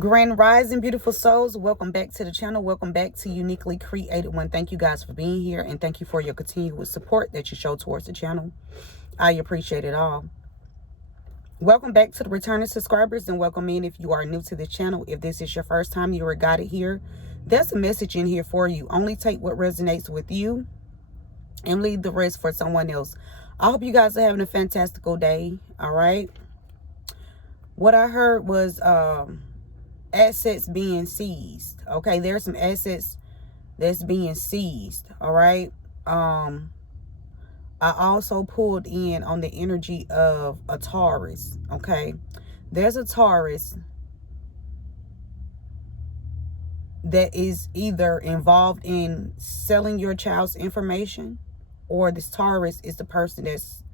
Grand Rising, beautiful souls. Welcome back to the channel. Welcome back to Uniquely Created One. Thank you guys for being here, and thank you for your continuous support that you show towards the channel. I appreciate it all. Welcome back to the returning subscribers, and welcome in if you are new to the channel. If this is your first time you were guided here, there's a message in here for you. Only take what resonates with you and leave the rest for someone else. I hope you guys are having a fantastical day. All right. What I heard was assets being seized. Okay, there's some assets that's being seized. All right. I also pulled in on the energy of a Taurus. Okay, there's a Taurus that is either involved in selling your child's information, or this Taurus is the person that's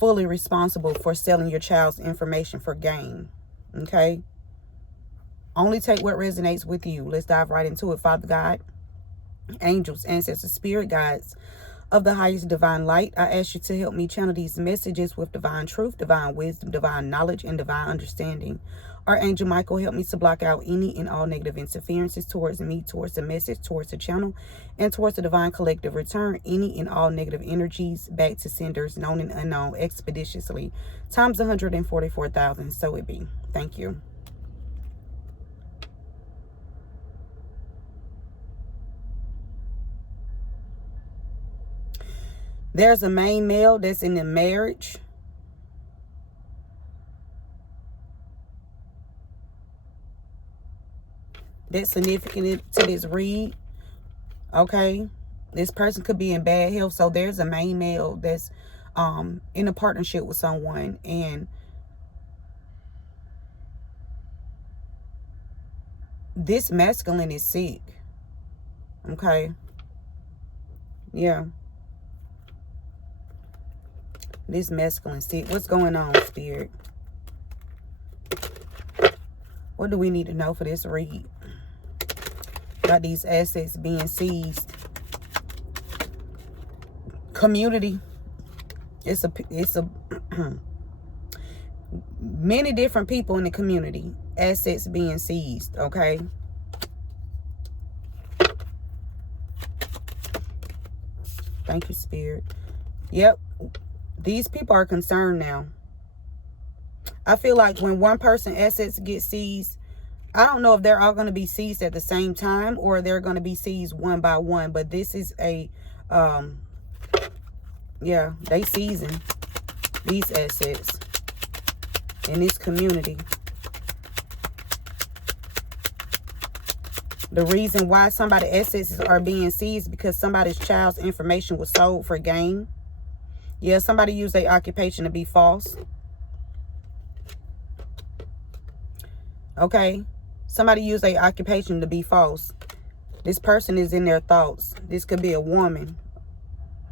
fully responsible for selling your child's information for gain. Okay, only take what resonates with you. Let's dive right into it. Father God, angels, ancestors, spirit guides of the highest divine light, I ask you to help me channel these messages with divine truth, divine wisdom, divine knowledge, and divine understanding. Archangel Michael, help me to block out any and all negative interferences towards me, towards the message, towards the channel, and towards the divine collective return any and all negative energies back to senders, known and unknown, expeditiously, times 144,000. So it be. Thank you. There's a main male that's in a marriage. That's significant to this read. Okay. This person could be in bad health. So there's a main male that's in a partnership with someone. And this masculine is sick. Okay. Yeah. This masculine sick. What's going on, spirit? What do we need to know for this read? Got these assets being seized. Community. It's a many different people in the community. Assets being seized. Okay. Thank you, spirit. Yep. These people are concerned now. I feel like when one person assets get seized, I don't know if they're all going to be seized at the same time or they're going to be seized one by one. But this is a, yeah, they seizing these assets in this community. The reason why somebody's assets are being seized because somebody's child's information was sold for gain. Yeah, somebody used their occupation to be false. Okay. Somebody used their occupation to be false. This person is in their thoughts. This could be a woman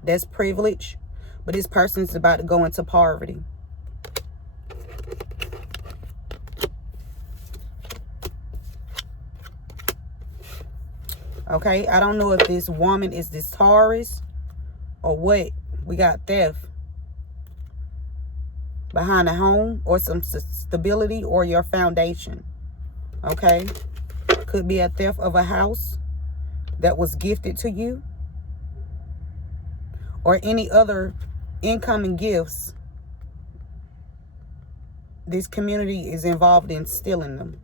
that's privileged, but this person is about to go into poverty. Okay. I don't know if this woman is this Taurus or what. We got theft behind a home or some stability or your foundation. Okay. Could be a theft of a house that was gifted to you or any other incoming gifts. This community is involved in stealing them.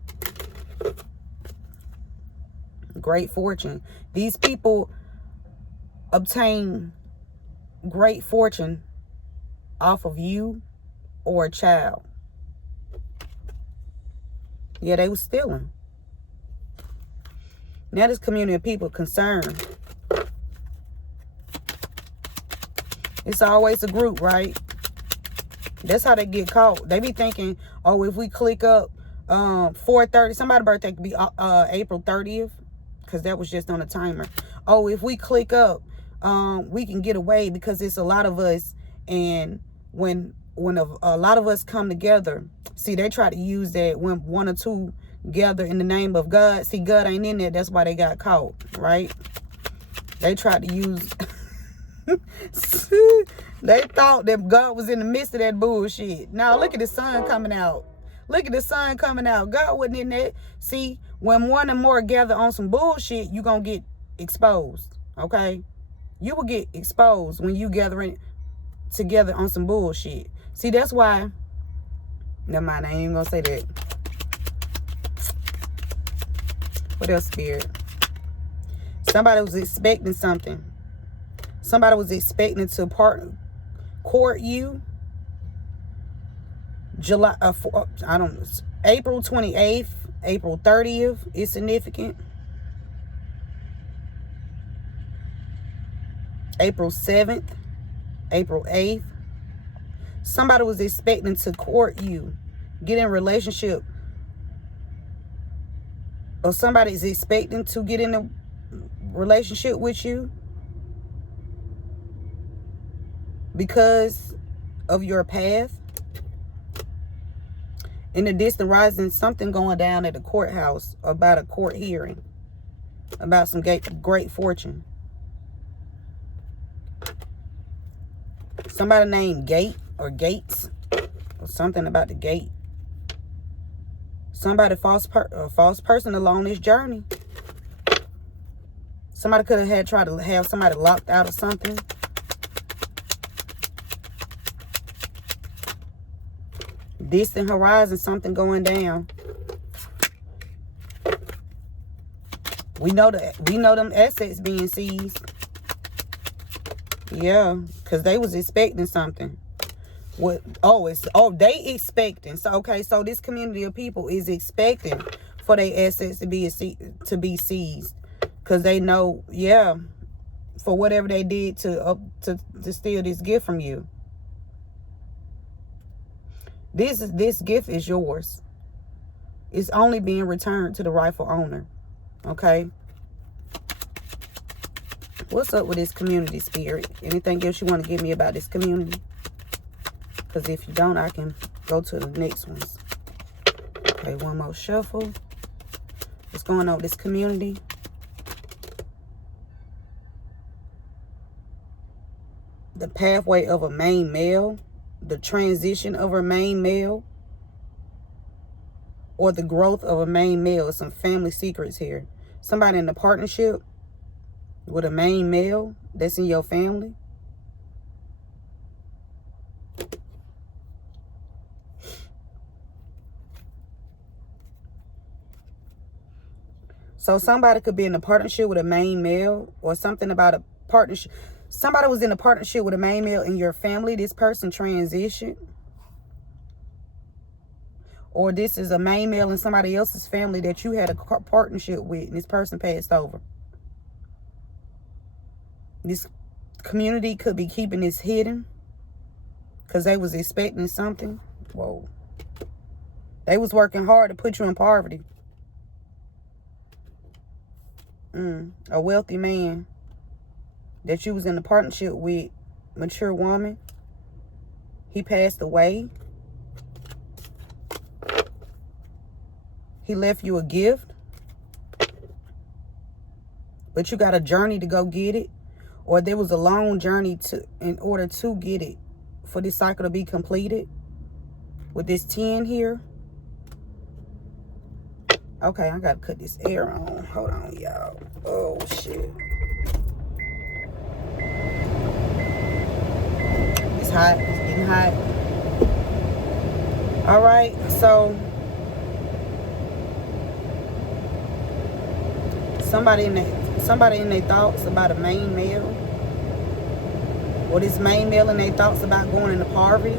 Great fortune. These people obtain great fortune off of you or a child. Yeah, they was stealing. Now this community of people concerned. It's always a group, right? That's how they get caught. They be thinking, oh, if we click up 4:30, somebody's birthday could be April 30th, because that was just on a timer. Oh, if we click up, we can get away because it's a lot of us. And when a lot of us come together, see, they try to use that when one or two gather in the name of God. See, God ain't in there. That's why they got caught, right? They tried to use they thought that God was in the midst of that bullshit. Now look at the sun coming out. Look at the sun coming out. God wasn't in that. See, when one or more gather on some bullshit, you gonna get exposed. Okay? You will get exposed when you gathering together on some bullshit. See, that's why. Never mind, I ain't even gonna say that. What else, Spirit? Somebody was expecting something. Somebody was expecting to court you. April 28th, April 30th is significant. April 7th, April 8th. Somebody was expecting to court you, get in a relationship, or somebody is expecting to get in a relationship with you because of your path. In the distant rising, something going down at the courthouse about a court hearing, about some great fortune. Somebody named Gate or Gates or something about the gate. Somebody false person along this journey. Somebody could have tried to have somebody locked out or something. Distant horizon, something going down. We know them assets being seized. Yeah, because they was expecting something. What? They expecting. So okay, so this community of people is expecting for their assets to be seized, because they know, yeah, for whatever they did to steal this gift from you. This gift is yours. It's only being returned to the rightful owner. Okay. What's up with this community, Spirit? Anything else you want to give me about this community? Because if you don't, I can go to the next ones. Okay, one more shuffle. What's going on with this community? The pathway of a main male. The transition of a main male. Or the growth of a main male. Some family secrets here. Somebody in a partnership with a main male that's in your family. So somebody could be in a partnership with a main male, or something about a partnership. Somebody was in a partnership with a main male in your family. This person transitioned. Or this is a main male in somebody else's family that you had a partnership with, and this person passed over. This community could be keeping this hidden because they was expecting something. Whoa. They was working hard to put you in poverty. A wealthy man that you was in a partnership with, mature woman. He passed away. He left you a gift, but you got a journey to go get it. Or there was a long journey in order to get it, for this cycle to be completed. With this 10 here. Okay, I gotta cut this air on. Hold on, y'all. Oh, shit. It's hot. It's getting hot. All right, so somebody in their thoughts about a main male, or this main male in their thoughts about going into poverty.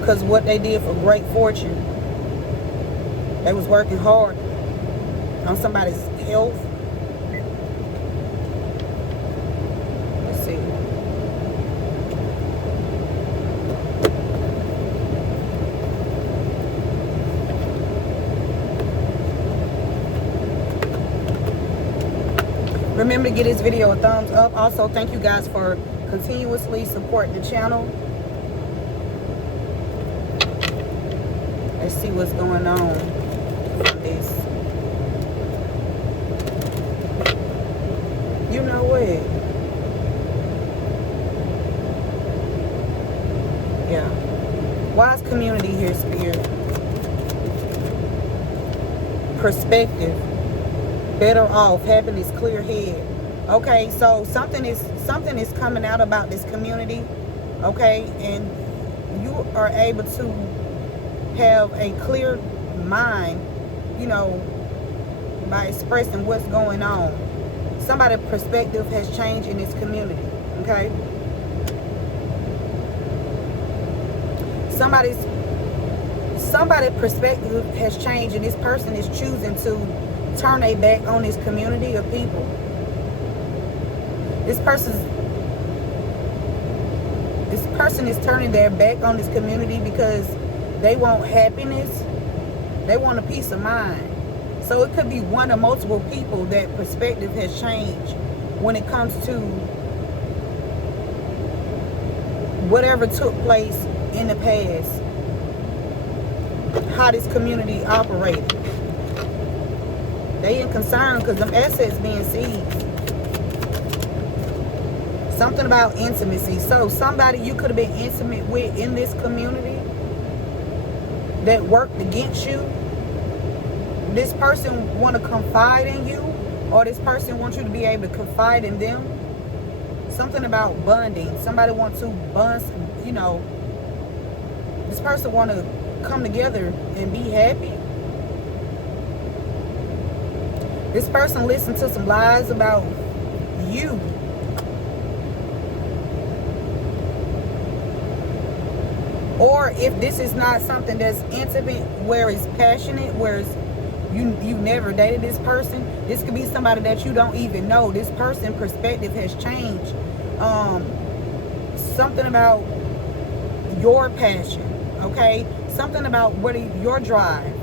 Because what they did for great fortune, they was working hard on somebody's health. Let's see. Remember to give this video a thumbs up. Also, thank you guys for continuously supporting the channel. Let's see what's going on with this. You know what? Wise community here, Spirit. Perspective. Better off. Happiness. Clear head. Okay, so something is coming out about this community. Okay, and you are able to have a clear mind, you know, by expressing what's going on. Somebody's perspective has changed in this community. Okay, somebody's perspective has changed, and this person is choosing to turn their back on this community of people. This person is turning their back on this community because they want happiness. They want a peace of mind. So it could be one or multiple people that perspective has changed when it comes to whatever took place in the past, how this community operated. They ain't concerned because them assets being seized. Something about intimacy. So somebody you could have been intimate with in this community that worked against you. This person want to confide in you, or this person wants you to be able to confide in them. Something about bonding. Somebody wants to bond, you know. This person want to come together and be happy. This person listened to some lies about you. Or if this is not something that's intimate, where it's passionate, where it's, you never dated this person, this could be somebody that you don't even know. This person's perspective has changed. Something about your passion, okay? Something about your drive.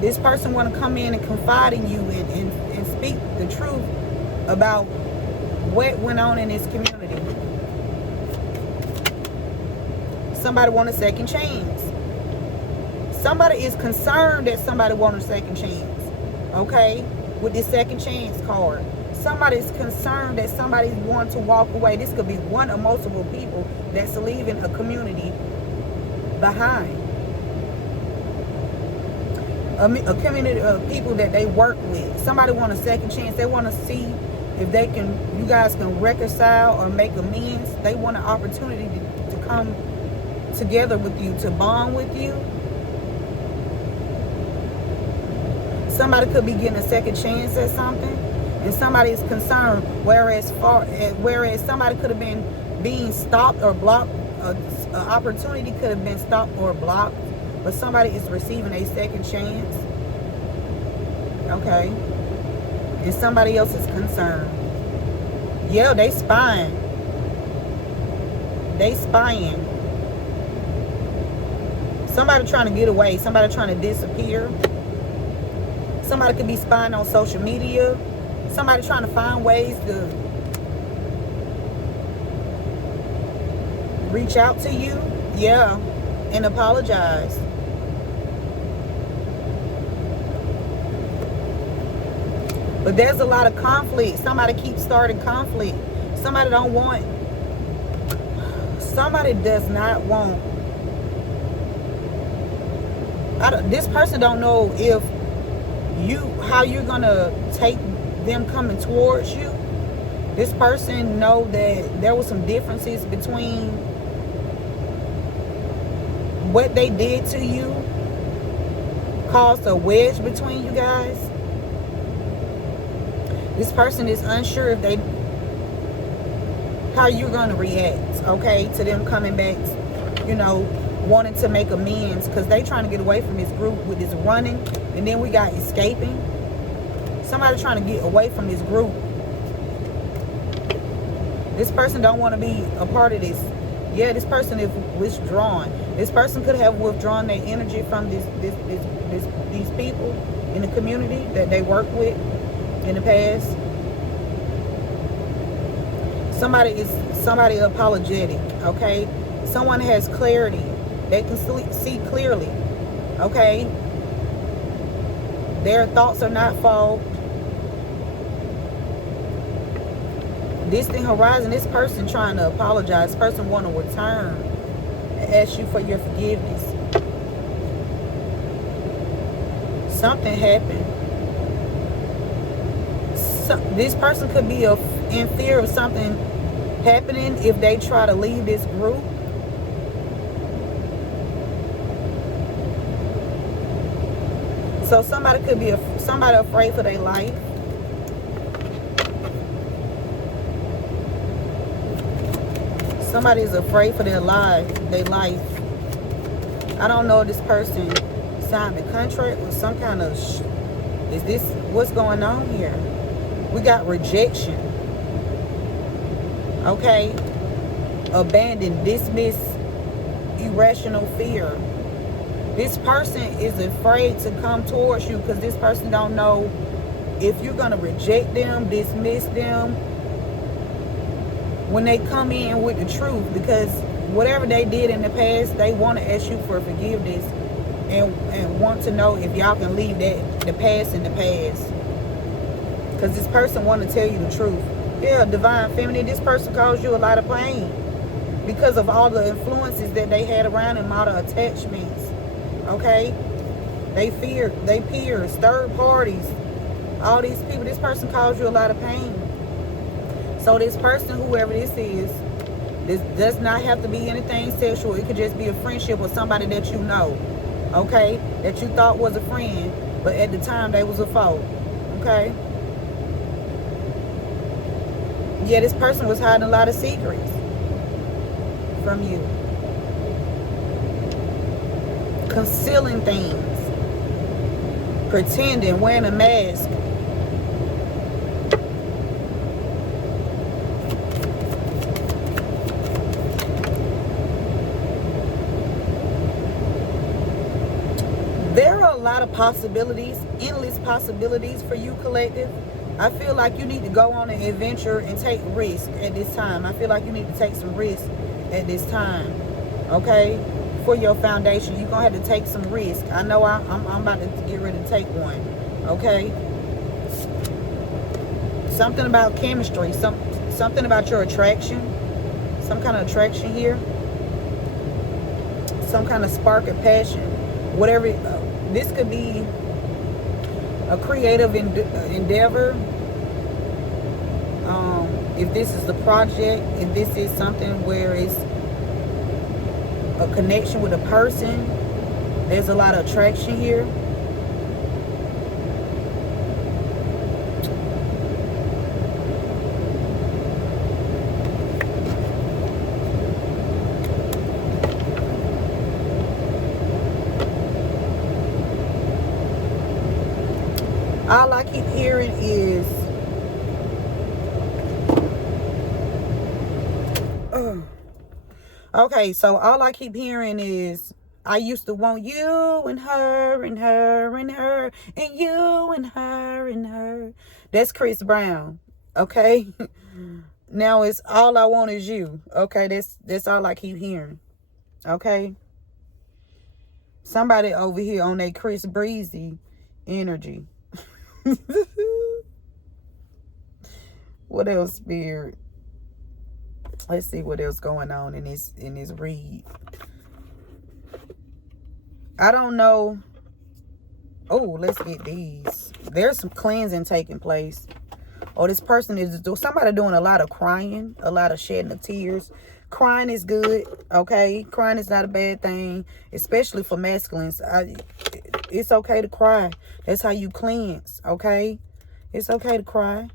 This person want to come in and confide in you and speak the truth about what went on in this community. Somebody want a second chance. Somebody is concerned that somebody want a second chance. Okay? With this second chance card. Somebody is concerned that somebody's wanting to walk away. This could be one or multiple people that's leaving a community behind. A community of people that they work with. Somebody want a second chance. They want to see if you guys can reconcile or make amends. They want an opportunity to come together with you, to bond with you. Somebody could be getting a second chance at something, and somebody is concerned. Whereas somebody could have been being stopped or blocked. An opportunity could have been stopped or blocked, but somebody is receiving a second chance. Okay, and somebody else is concerned. Yeah, they spying. They spying. Somebody trying to get away. Somebody trying to disappear. Somebody could be spying on social media. Somebody trying to find ways to reach out to you. Yeah. And apologize. But there's a lot of conflict. Somebody keeps starting conflict. Somebody does not want. This person don't know how you're gonna take them coming towards you. This person know that there was some differences between what they did to you, caused a wedge between you guys. This person is unsure how you're gonna react, okay, to them coming back, you know, wanting to make amends, because they trying to get away from this group with this running, and then we got escaping. Somebody trying to get away from this group. This person don't want to be a part of this. Yeah, this person is withdrawn. This person could have withdrawn their energy from these people in the community that they work with in the past. Somebody apologetic, okay? Someone has clarity. They can see clearly, okay? Their thoughts are not fogged. Distant horizon, this person trying to apologize. This person want to return and ask you for your forgiveness. Something happened. This person could be in fear of something happening if they try to leave this group. So somebody could be somebody afraid for their life. Somebody is afraid for their life. I don't know if this person signed a contract or some kind of... is this what's going on here? We got rejection. Okay? Abandon, dismiss, irrational fear. This person is afraid to come towards you because this person don't know if you're going to reject them, dismiss them when they come in with the truth, because whatever they did in the past, they want to ask you for forgiveness and want to know if y'all can leave the past in the past, because this person want to tell you the truth. Yeah, divine feminine, this person caused you a lot of pain because of all the influences that they had around them, all the attachments. Okay, they peers, third parties, all these people. This person caused you a lot of pain. So this person, whoever this is, this does not have to be anything sexual. It could just be a friendship with somebody that you know, okay, that you thought was a friend, but at the time they was a foe. Okay, yeah, this person was hiding a lot of secrets from you, concealing things, pretending, wearing a mask. There are a lot of possibilities, endless possibilities for you, collective. I feel like you need to go on an adventure and take risk at this time. I feel like you need to take some risk at this time, okay? For your foundation, you're going to have to take some risk. I know I'm about to get ready to take one, okay? Something about chemistry, something about your attraction, some kind of attraction here, some kind of spark of passion, whatever. This could be a creative endeavor. If this is the project, if this is something where it's a connection with a person, there's a lot of attraction here. All I keep hearing is okay, so all I keep hearing is, I used to want you and her and her and her and you and her and her. That's Chris Brown, okay? Now it's all I want is you, okay? That's all I keep hearing, okay? Somebody over here on that Chris Breezy energy. What else, Spirit? Let's see what else going on in this read. I don't know. Oh, let's get these. There's some cleansing taking place. Oh, this person is somebody doing a lot of crying, a lot of shedding of tears. Crying is good, okay? Crying is not a bad thing, especially for masculines. It's okay to cry. That's how you cleanse, okay? It's okay to cry.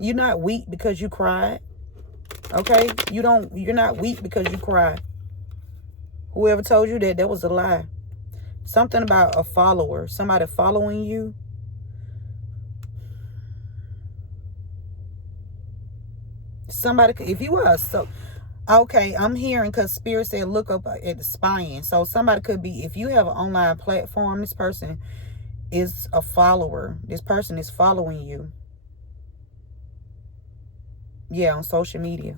You're not weak because you cried, okay? You're not weak because you cry. Whoever told you that was a lie. Something about a follower, somebody following you. Somebody, if you are okay, I'm hearing, because Spirit said look up at the spying. So somebody could be, if you have an online platform, this person is a follower. This person is following you. Yeah, on social media.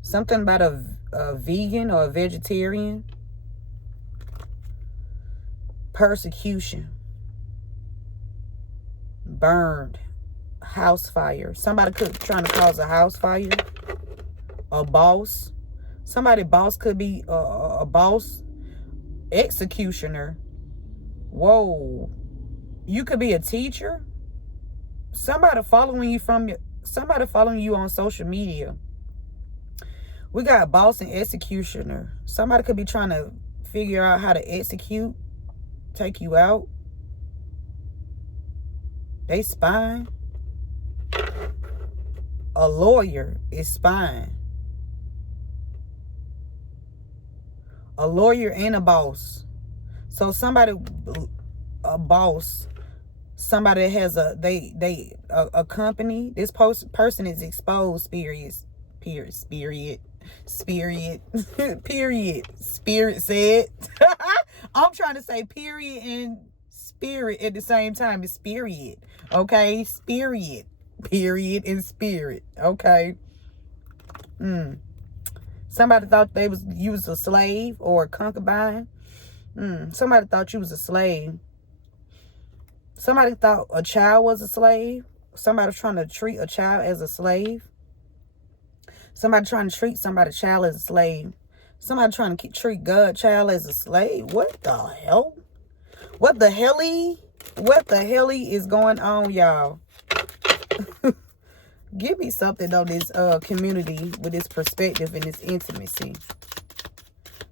Something about a vegan or a vegetarian. Persecution. burned, house fire. Somebody could trying to cause a house fire. A boss. Somebody boss could be a boss. Executioner. Whoa. You could be a teacher. Somebody following you on social media. We got boss and executioner. Somebody could be trying to figure out how to execute, take you out. They spying. A lawyer is spying. A lawyer and a boss. So somebody, a boss, somebody that has a company. This person is exposed. Period. Spirit said. I'm trying to say period and spirit at the same time. It's period. Okay, spirit. Period and spirit. Okay. Somebody thought you was a slave or a concubine. Somebody thought you was a slave. Somebody thought a child was a slave. Somebody trying to treat a child as a slave. Somebody trying to treat somebody's child as a slave. Somebody trying to treat God's child as a slave. What the hell? What the hell is going on, y'all? Give me something on this community with this perspective and this intimacy.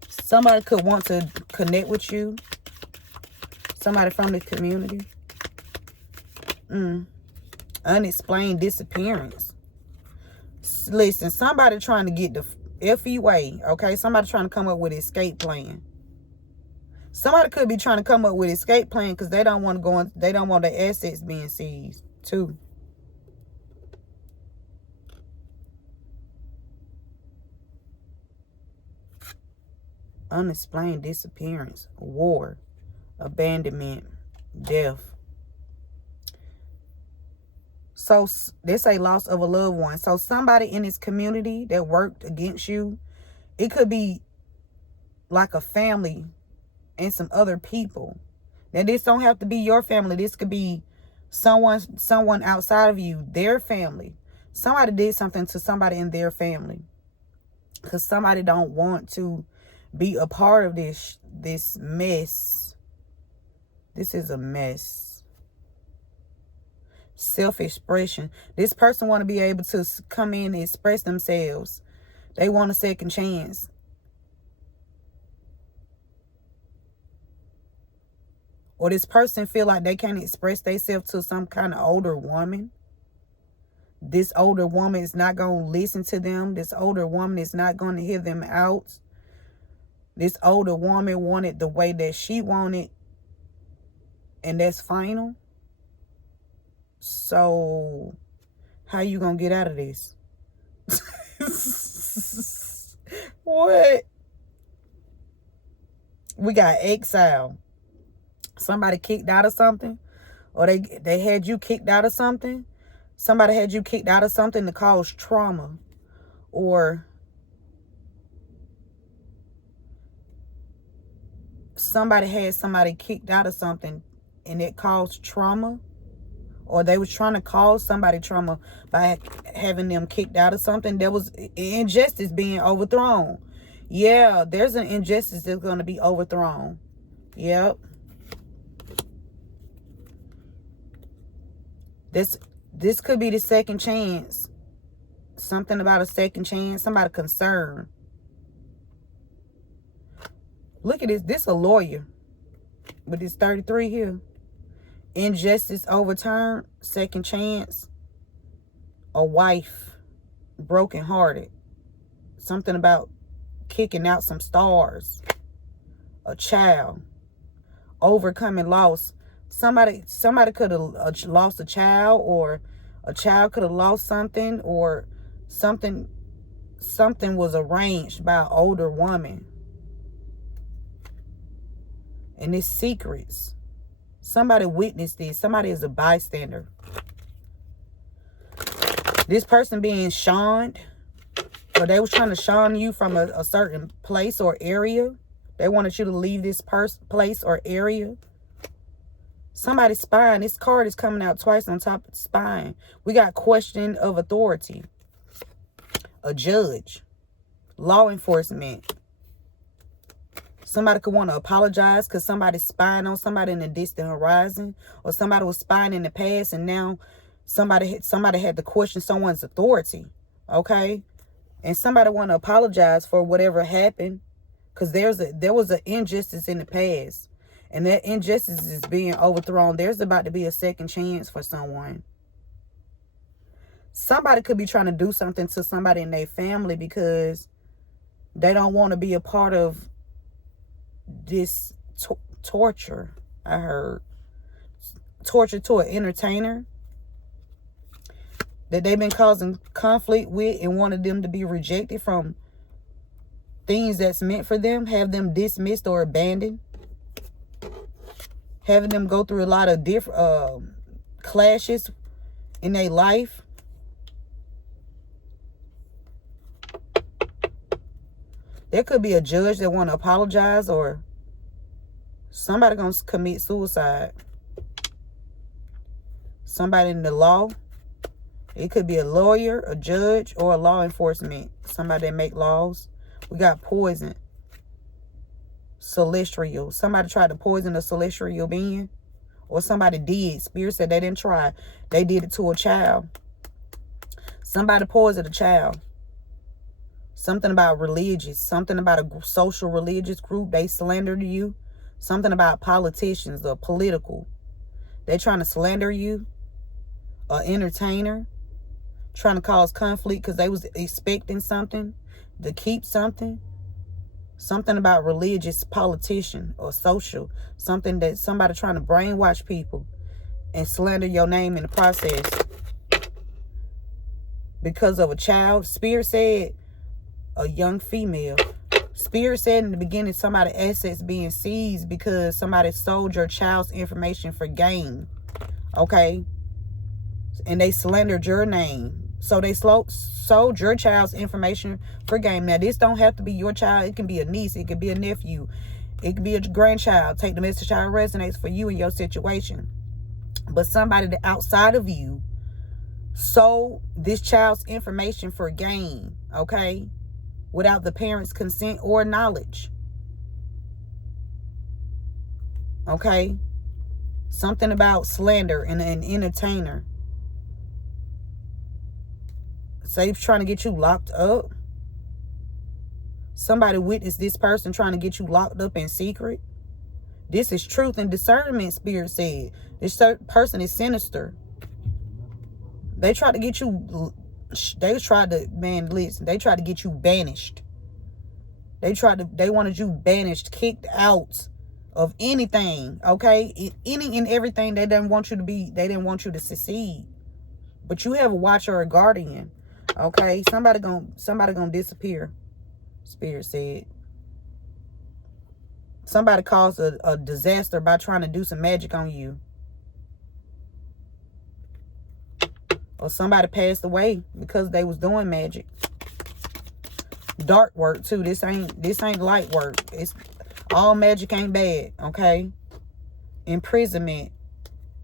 Somebody could want to connect with you. Somebody from the community. Unexplained disappearance. Listen, somebody trying to get the F.E. way, okay? Somebody trying to come up with an escape plan. Somebody could be trying to come up with an escape plan because they don't want to go on, they don't want their assets being seized too. Unexplained disappearance, war, abandonment, death. So they say loss of a loved one. So somebody in this community that worked against you, it could be like a family and some other people. Now this don't have to be your family. This could be someone outside of you, their family. Somebody did something to somebody in their family because somebody don't want to be a part of this mess. This is a mess. Self-expression. This person want to be able to come in and express themselves. They want a second chance. Or this person feel like they can't express themselves to some kind of older woman. This older woman is not going to listen to them. This older woman is not going to hear them out. This older woman wanted the way that she wanted. And that's final. So, how you going to get out of this? What? We got exile. Somebody kicked out of something. Or they had you kicked out of something. Somebody had you kicked out of something to cause trauma. Or somebody had somebody kicked out of something and it caused trauma. Or they was trying to cause somebody trauma by having them kicked out of something. There was injustice being overthrown. Yeah, there's an injustice that's going to be overthrown. Yep. This could be the second chance. Something about a second chance. Somebody concerned. Look at this. This a lawyer. With this 33 here. Injustice overturned. Second chance. A wife. Brokenhearted. Something about kicking out some stars. A child. Overcoming loss. Somebody could have lost a child, or a child could have lost something, or something was arranged by an older woman. And it's secrets. Somebody witnessed this. Somebody is a bystander. This person being shunned, or they was trying to shun you from a certain place or area. They wanted you to leave this place or area. Somebody's spying. This card is coming out twice on top of spying. We got question of authority. A judge. Law enforcement. Somebody could want to apologize because somebody's spying on somebody in the distant horizon. Or somebody was spying in the past and now somebody had to question someone's authority. Okay? And somebody want to apologize for whatever happened. Because there was an injustice in the past. And that injustice is being overthrown. There's about to be a second chance for someone. Somebody could be trying to do something to somebody in their family because they don't want to be a part of this torture. I heard. Torture to an entertainer that they've been causing conflict with and wanted them to be rejected from things that's meant for them. Have them dismissed or abandoned. Having them go through a lot of different clashes in their life. There could be a judge that want to apologize or somebody going to commit suicide. Somebody in the law. It could be a lawyer, a judge, or a law enforcement. Somebody that make laws. We got poison. Celestial. Somebody tried to poison a celestial being. Or somebody did. Spirit said they didn't try. They did it to a child. Somebody poisoned a child. Something about religious. Something about a social religious group. They slandered you. Something about politicians or political. They trying to slander you. An entertainer. Trying to cause conflict because they was expecting something. To keep something. Something about religious politician or social. Something that somebody trying to brainwash people and slander your name in the process. Because of a child. Spirit said a young female. Spirit said in the beginning somebody's assets being seized because somebody sold your child's information for gain. Okay? And they slandered your name. So they sold your child's information for gain. Now, this don't have to be your child. It can be a niece. It could be a nephew. It could be a grandchild. Take the message how it resonates for you and your situation. But somebody that outside of you sold this child's information for gain. Okay? Without the parents' consent or knowledge. Okay? Something about slander and an entertainer. Say trying to get you locked up. Somebody witnessed this person trying to get you locked up in secret. This is truth and discernment, Spirit said. This person is sinister. They tried to get you... They tried to... Man, listen. They tried to get you banished. They wanted you banished, kicked out of anything, okay? Any and everything they didn't want you to be. They didn't want you to succeed. But you have a watcher or a guardian. Okay, somebody gonna disappear. Spirit said. Somebody caused a disaster by trying to do some magic on you. Or somebody passed away because they was doing magic. Dark work too. This ain't light work. It's all magic ain't bad. Okay. Imprisonment.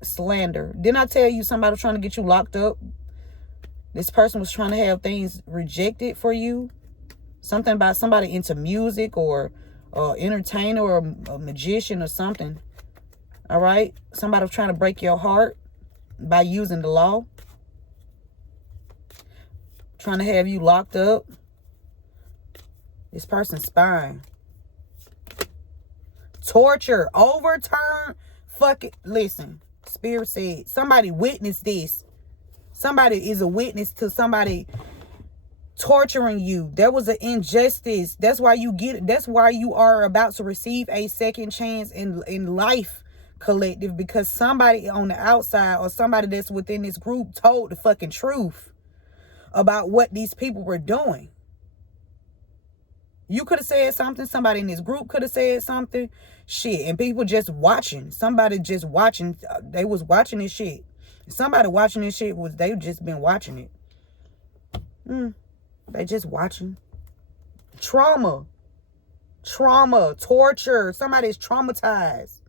Slander. Didn't I tell you somebody was trying to get you locked up? This person was trying to have things rejected for you. Something about somebody into music or entertainer or a magician or something. All right? Somebody was trying to break your heart by using the law. Trying to have you locked up. This person's spying. Torture. Overturn. Fuck it. Listen. Spirit said. Somebody witnessed this. Somebody is a witness to somebody torturing you. There was an injustice. That's why you are about to receive a second chance in life, collective, because somebody on the outside or somebody that's within this group told the fucking truth about what these people were doing. You could have said something. Somebody in this group could have said something. Shit. And people just watching. Somebody just watching. They was watching this shit. Somebody watching this shit they just been watching it. They just watching. Trauma. Torture. Somebody's traumatized.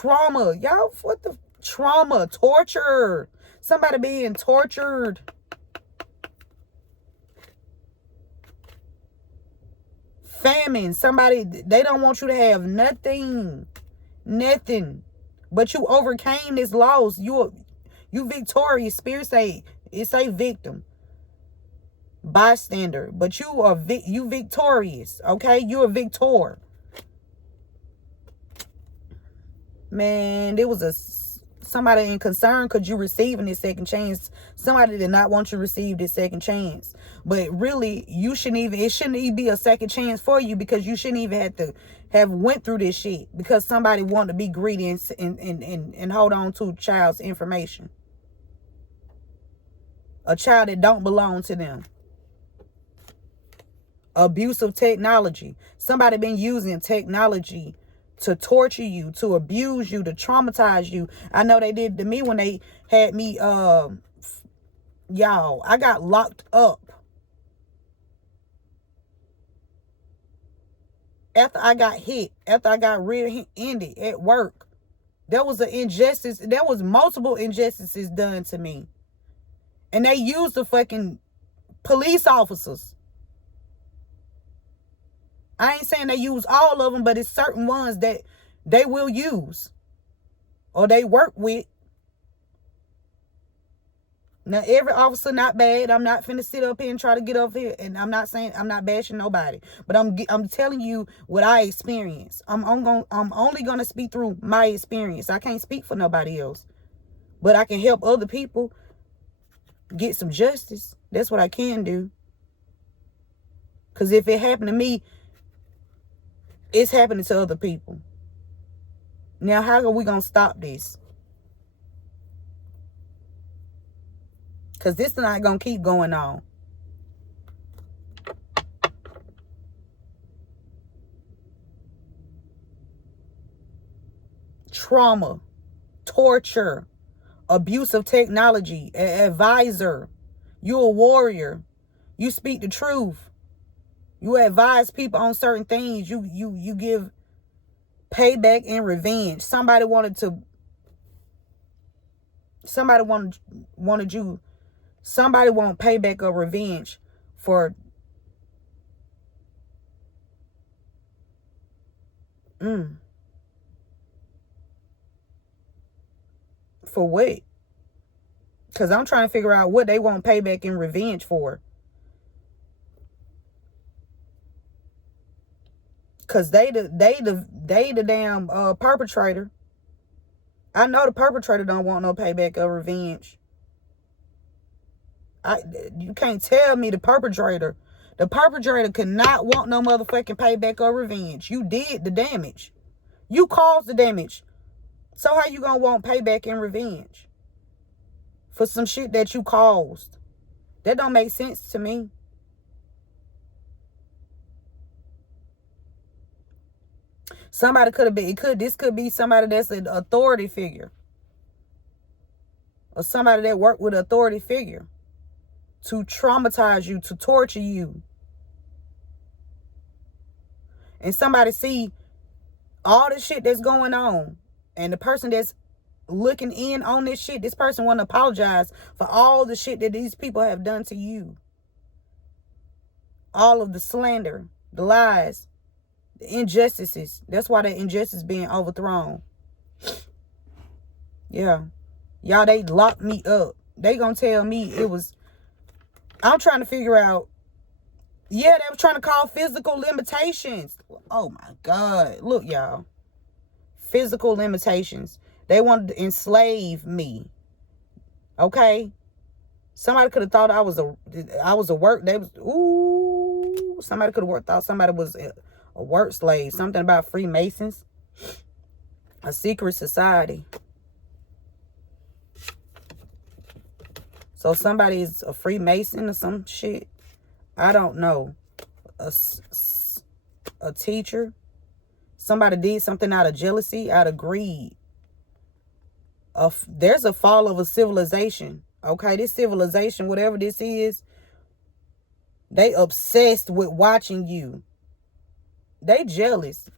trauma. Y'all, what the trauma? Torture. Somebody being tortured. Famine. Somebody, they don't want you to have nothing. Nothing. But you overcame this loss. You victorious. Spirit say, it say victim. Bystander. But you victorious. Okay? You're a victor. Man, there was somebody in concern because you receiving this second chance. Somebody did not want you to receive this second chance. But really, it shouldn't even be a second chance for you, because you shouldn't even have to have went through this shit because somebody wanted to be greedy and hold on to a child's information. A child that don't belong to them. Abuse of technology. Somebody been using technology to torture you, to abuse you, to traumatize you. I know they did to me when they had me, y'all, I got locked up. After I got hit, after I got rear-ended at work, there was an injustice. There was multiple injustices done to me. And they used the fucking police officers. I ain't saying they use all of them, but it's certain ones that they will use or they work with. Now, every officer not bad. I'm not finna sit up here and try to get up here. And I'm not saying, I'm not bashing nobody. But I'm telling you what I experienced. I'm only gonna speak through my experience. I can't speak for nobody else. But I can help other people get some justice. That's what I can do. Because if it happened to me, it's happening to other people. Now, how are we gonna stop this? Because this is not going to keep going on. Trauma, torture, abuse of technology, advisor. You're a warrior. You speak the truth. You advise people on certain things. You give payback and revenge. Somebody wanted you. Somebody want payback or revenge for for what? Because I'm trying to figure out what they want payback and revenge for. Because they the damn perpetrator. I know the perpetrator don't want no payback or revenge. You can't tell me the perpetrator. The perpetrator cannot want no motherfucking payback or revenge. You did the damage. You caused the damage. So how you gonna want payback and revenge for some shit that you caused? That don't make sense to me. Somebody could have been, this could be somebody that's an authority figure. Or somebody that worked with an authority figure to traumatize you, to torture you. And somebody see all the shit that's going on. And the person that's looking in on this shit, this person want to apologize for all the shit that these people have done to you. All of the slander, the lies, the injustices. That's why the injustice being overthrown. Yeah. Y'all, they locked me up. They gonna tell me it was... I'm trying to figure out... Yeah, they were trying to call physical limitations. Oh, my God. Look, y'all. Physical limitations. They wanted to enslave me. Okay? Somebody could have thought I was a work... They was... Ooh. Somebody could have thought somebody was a work slave. Something about Freemasons. A secret society. So somebody is a Freemason or some shit. I don't know. A teacher. Somebody did something out of jealousy, out of greed. There's a fall of a civilization. Okay, this civilization, whatever this is, they obsessed with watching you. They jealous.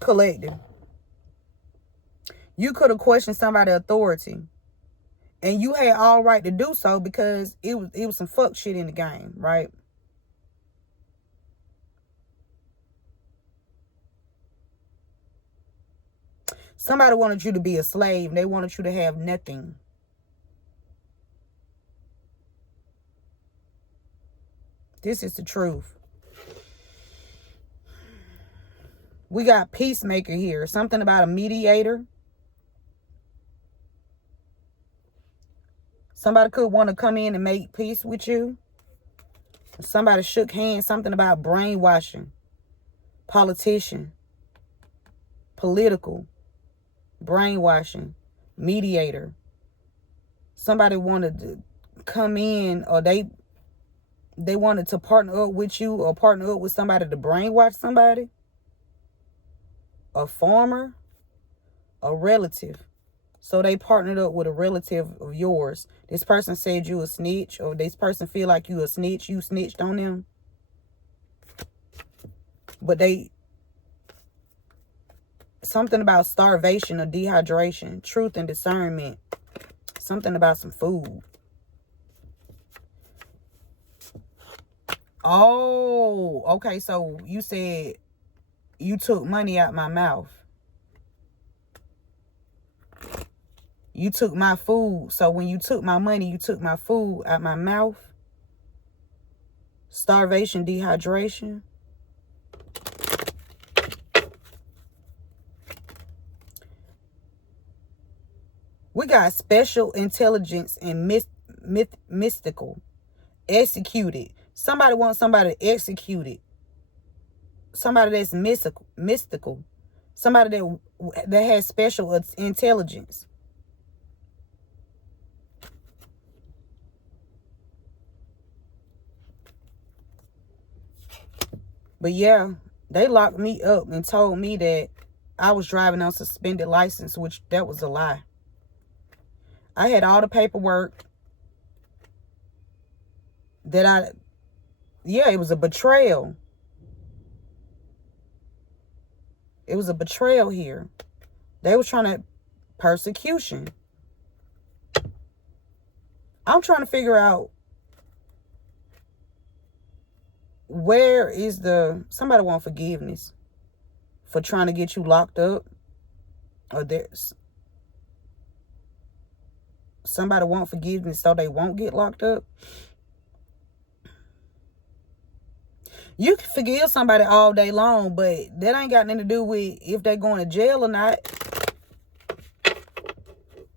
collective. You could have questioned somebody's authority. And you had all right to do so because it was some fuck shit in the game, right? Somebody wanted you to be a slave. They wanted you to have nothing. This is the truth. We got peacemaker here. Something about a mediator. Somebody could want to come in and make peace with you. Somebody shook hands. Something about brainwashing. Politician. Political. Brainwashing. Mediator. Somebody wanted to come in, or they wanted to partner up with you, or partner up with somebody to brainwash somebody. A farmer. A relative. So they partnered up with a relative of yours. This person said you a snitch, or this person feel like you a snitch. You snitched on them. But something about starvation or dehydration, truth and discernment. Something about some food. Oh, okay. So you said you took money out my mouth. You took my food. So when you took my money, you took my food out my mouth. Starvation, dehydration. We got special intelligence and mystical. Executed. Somebody wants somebody to execute it. Somebody that's mystical. Somebody that has special intelligence. But yeah, they locked me up and told me that I was driving on suspended license, which that was a lie. I had all the paperwork that it was a betrayal. It was a betrayal here. They were trying to persecution. I'm trying to figure out where is somebody want forgiveness for trying to get you locked up, or there's somebody want forgiveness so they won't get locked up. You can forgive somebody all day long, but that ain't got nothing to do with if they're going to jail or not.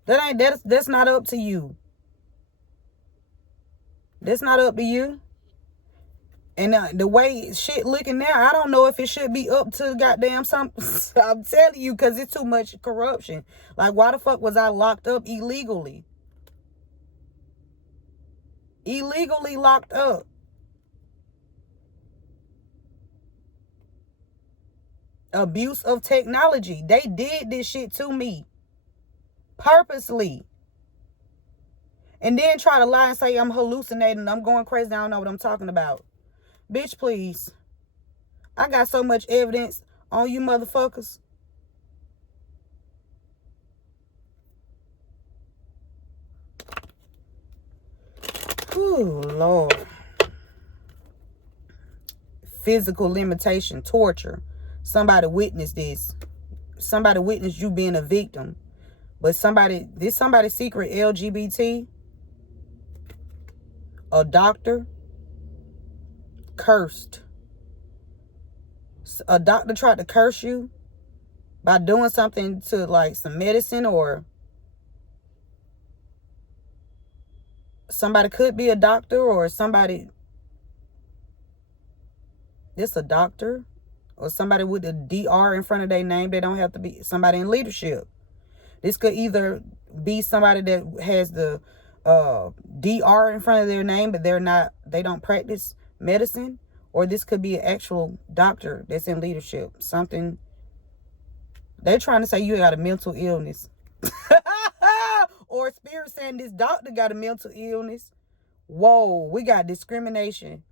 That's not up to you. That's not up to you. And the way shit looking now, I don't know if it should be up to goddamn something. I'm telling you, because it's too much corruption. Like, why the fuck was I locked up illegally? Illegally locked up. Abuse of technology. They did this shit to me. Purposely. And then try to lie and say I'm hallucinating. I'm going crazy. I don't know what I'm talking about. Bitch, please. I got so much evidence on you motherfuckers. Ooh, Lord. Physical limitation, torture. Somebody witnessed this. Somebody witnessed you being a victim. But somebody's secret LGBT? A doctor? Cursed. A doctor tried to curse you by doing something to, like, some medicine, or somebody could be a doctor, or somebody, this a doctor, or somebody with a DR in front of their name. They don't have to be somebody in leadership. This could either be somebody that has the DR in front of their name, but they don't practice medicine. Or this could be an actual doctor that's in leadership. Something. They're trying to say you got a mental illness. Or spirit saying this doctor got a mental illness. Whoa, we got discrimination.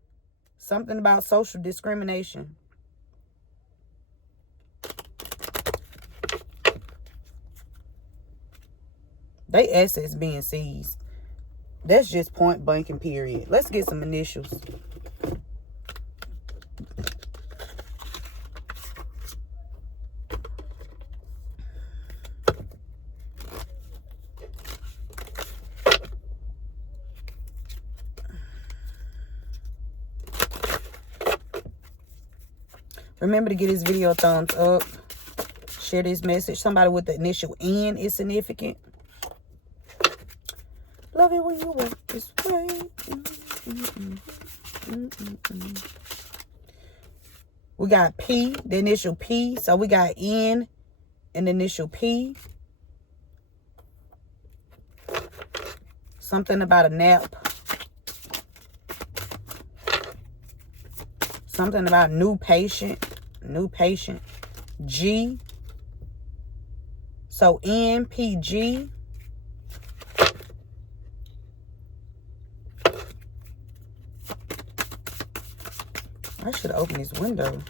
Something about social discrimination. They assets being seized. That's just point blank and period. Let's get some initials. Remember to give this video a thumbs up. Share this message. Somebody with the initial N is significant. Love it when you walk this way. We got P, the initial P. So we got N and the initial P. Something about a nap. Something about new patient. New patient. G. So N, P, G. I should open this window.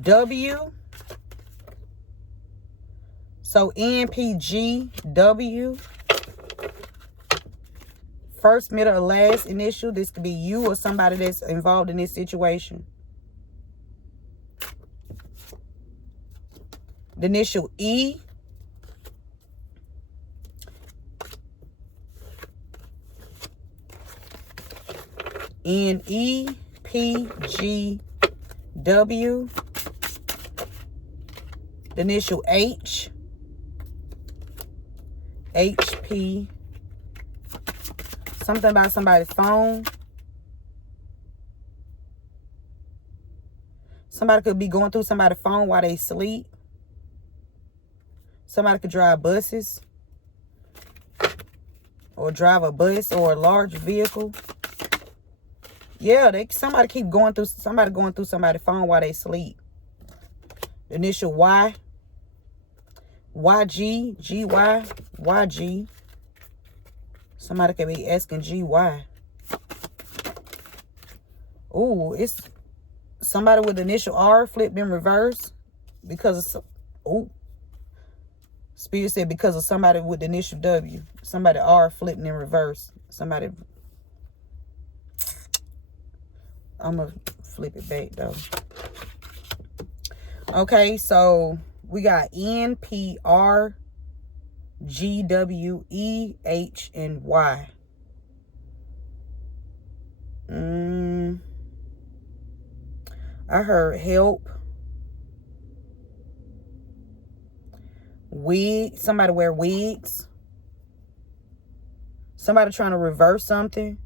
W. So N, P, G, W. First, middle, or last initial. This could be you or somebody that's involved in this situation. The initial E. N, E, P, G, W. The initial H. H, P. Something about somebody's phone. Somebody could be going through somebody's phone while they sleep. Somebody could drive buses. Or drive a bus or a large vehicle. Yeah, somebody going through somebody's phone while they sleep. The initial Y. YG, GY, YG. Somebody could be asking GY. Ooh, it's somebody with the initial R flipped in reverse. Because of, ooh. Spirit said because of somebody with the initial W. Somebody R flipping in reverse. Somebody. I'm going to flip it back though. Okay, so we got N, P, R, G, W, E, H, and Y. I heard help. Wig. Somebody wear wigs. Somebody trying to reverse something.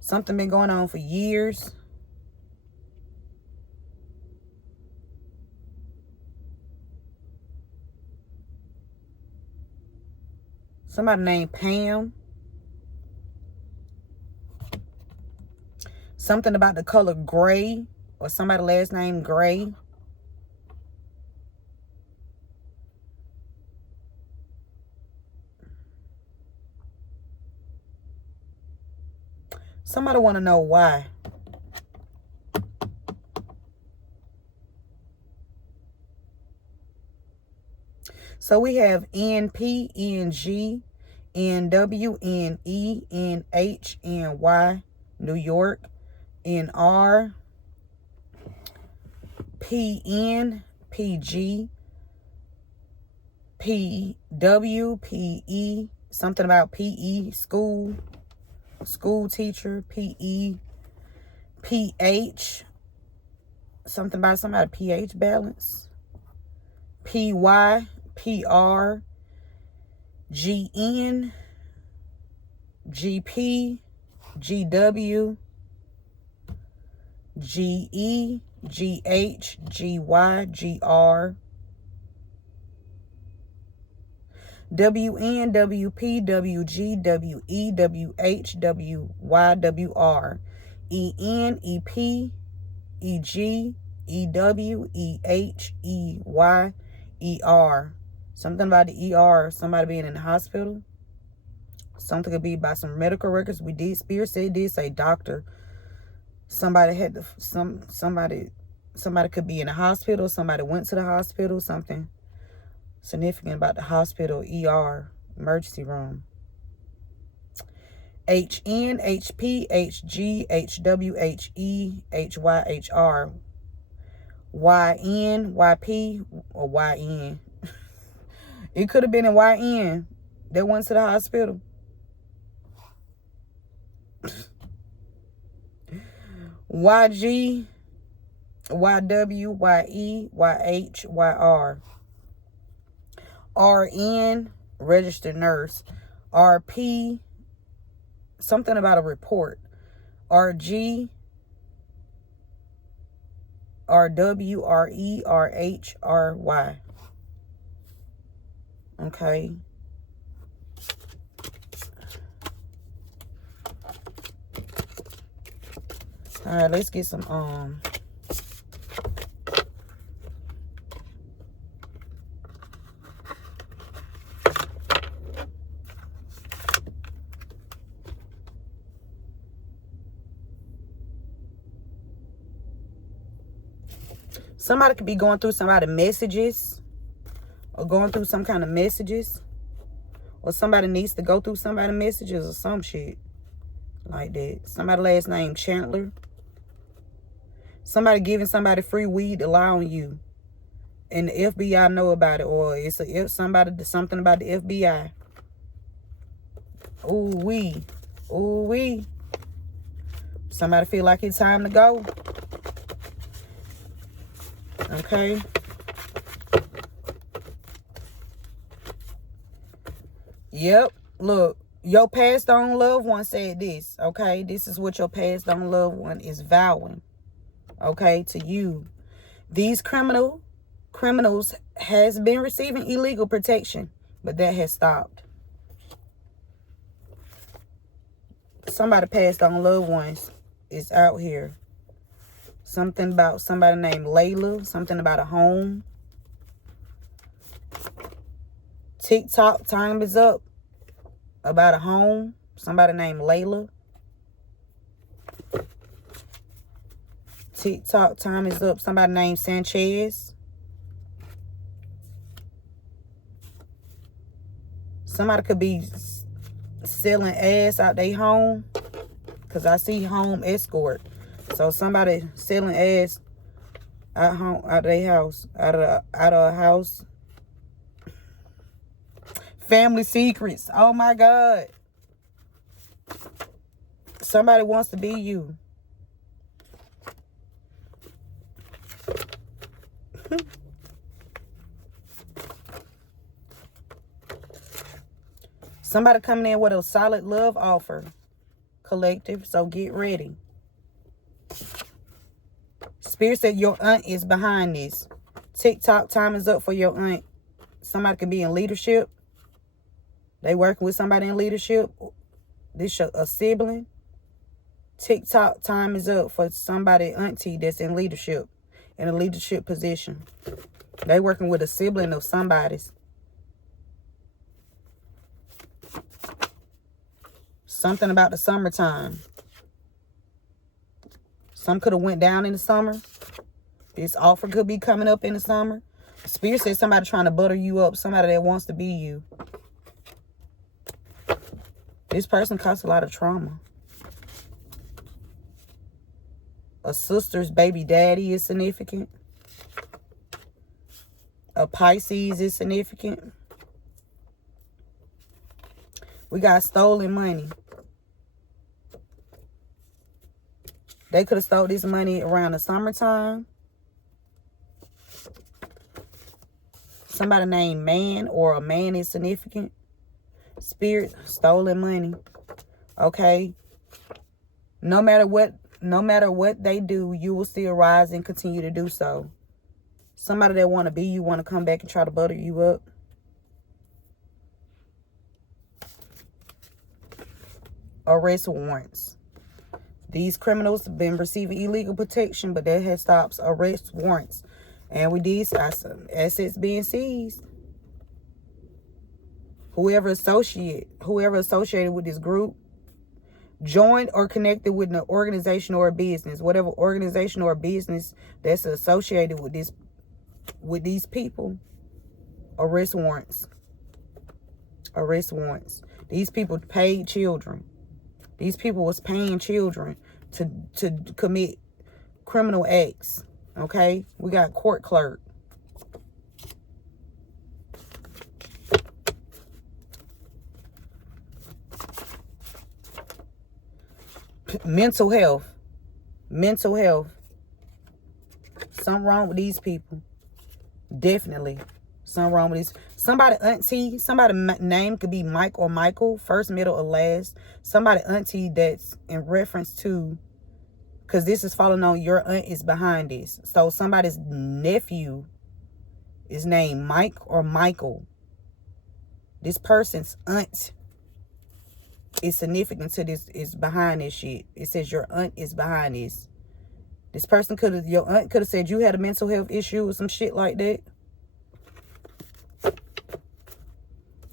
Something been going on for years. Somebody named Pam. Something about the color gray. Or somebody last name Gray. Somebody want to know why. So we have NP, NG, NW, NE, NH, NY, New York, NR, PN, PG, PW, PE, something about PE, school teacher, PE, PH, something about somebody pH balance, PY, PR, GN, GP, GW, GE, GH, GY, GR, WN, WP, WG, WE, WH, WY, WR, EN, EP, EG, EW, EH, EY, ER. Something about the ER, somebody being in the hospital. Something could be by some medical records. Spirit said did say doctor. Somebody had the somebody could be in the hospital. Somebody went to the hospital. Something significant about the hospital, ER, emergency room. HN, HP, HG, HW, HE, HY, HR, YN, YP, or YN. It could have been an YN that went to the hospital. YG, YW, YE, YH, YR. RN, registered nurse. RP, something about a report. RG, RW, RE, RH, RY. Okay. All right, let's get some somebody could be going through somebody's messages, or going through some kind of messages, or somebody needs to go through somebody's messages or some shit like that. Somebody last name Chandler. Somebody giving somebody free weed to lie on you, and the FBI know about it, or it's something about the FBI. Ooh wee. Somebody feel like it's time to go. Okay. Yep. Look, your passed on loved one said this. Okay. This is what your passed on loved one is vowing. Okay. To you. These criminals has been receiving illegal protection, but that has stopped. Somebody passed on loved ones is out here. Something about somebody named Layla. Something about a home. TikTok time is up. About a home. Somebody named Layla. TikTok time is up. Somebody named Sanchez. Somebody could be selling ass out their home. Because I see home escort. So somebody selling ass out home, out their house, out of a house. Family secrets. Oh my God. Somebody wants to be you. Somebody coming in with a solid love offer. Collective. So get ready. Spirit said your aunt is behind this. TikTok time is up for your aunt. Somebody could be in leadership. They working with somebody in leadership. This a sibling. TikTok time is up for somebody auntie that's in leadership. In a leadership position. They working with a sibling of somebody's. Something about the summertime. Some could have went down in the summer. This offer could be coming up in the summer. Spirit says somebody trying to butter you up. Somebody that wants to be you. This person caused a lot of trauma. A sister's baby daddy is significant. A Pisces is significant. We got stolen money. They could have stole this money around the summertime. Somebody named Man, or a man is significant. Spirit, stolen money. Okay. No matter what they do, you will still rise and continue to do so. Somebody that want to be you, want to come back and try to butter you up. Arrest warrants. These criminals have been receiving illegal protection, but that has stopped. Arrest warrants. And with these assets being seized. Whoever associated with this group, joined or connected with an organization or a business, whatever organization or business that's associated with these people, Arrest warrants. Arrest warrants. These people paid children. These people was paying children to commit criminal acts. Okay? We got court clerk. Mental health. Mental health. Something wrong with these people. Definitely. Something wrong with these. Somebody auntie. Somebody name could be Mike or Michael. First, middle, or last. Somebody auntie that's in reference to. Because this is following on. Your aunt is behind this. So somebody's nephew is named Mike or Michael. This person's aunt is significant to this. Is behind this shit. It says your aunt is behind this. This person could have, your aunt could have said you had a mental health issue or some shit like that.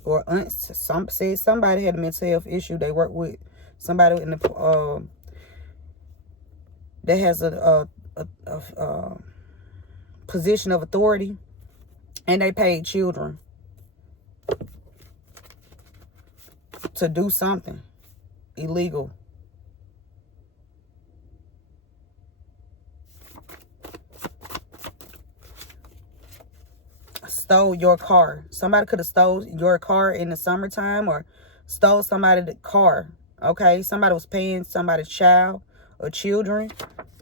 Or aunts, said somebody had a mental health issue. They work with somebody in the that has a position of authority, and they paid children to do something illegal. Stole your car. Somebody could have stole your car in the summertime or stole somebody's car. Okay, somebody was paying somebody's child or children.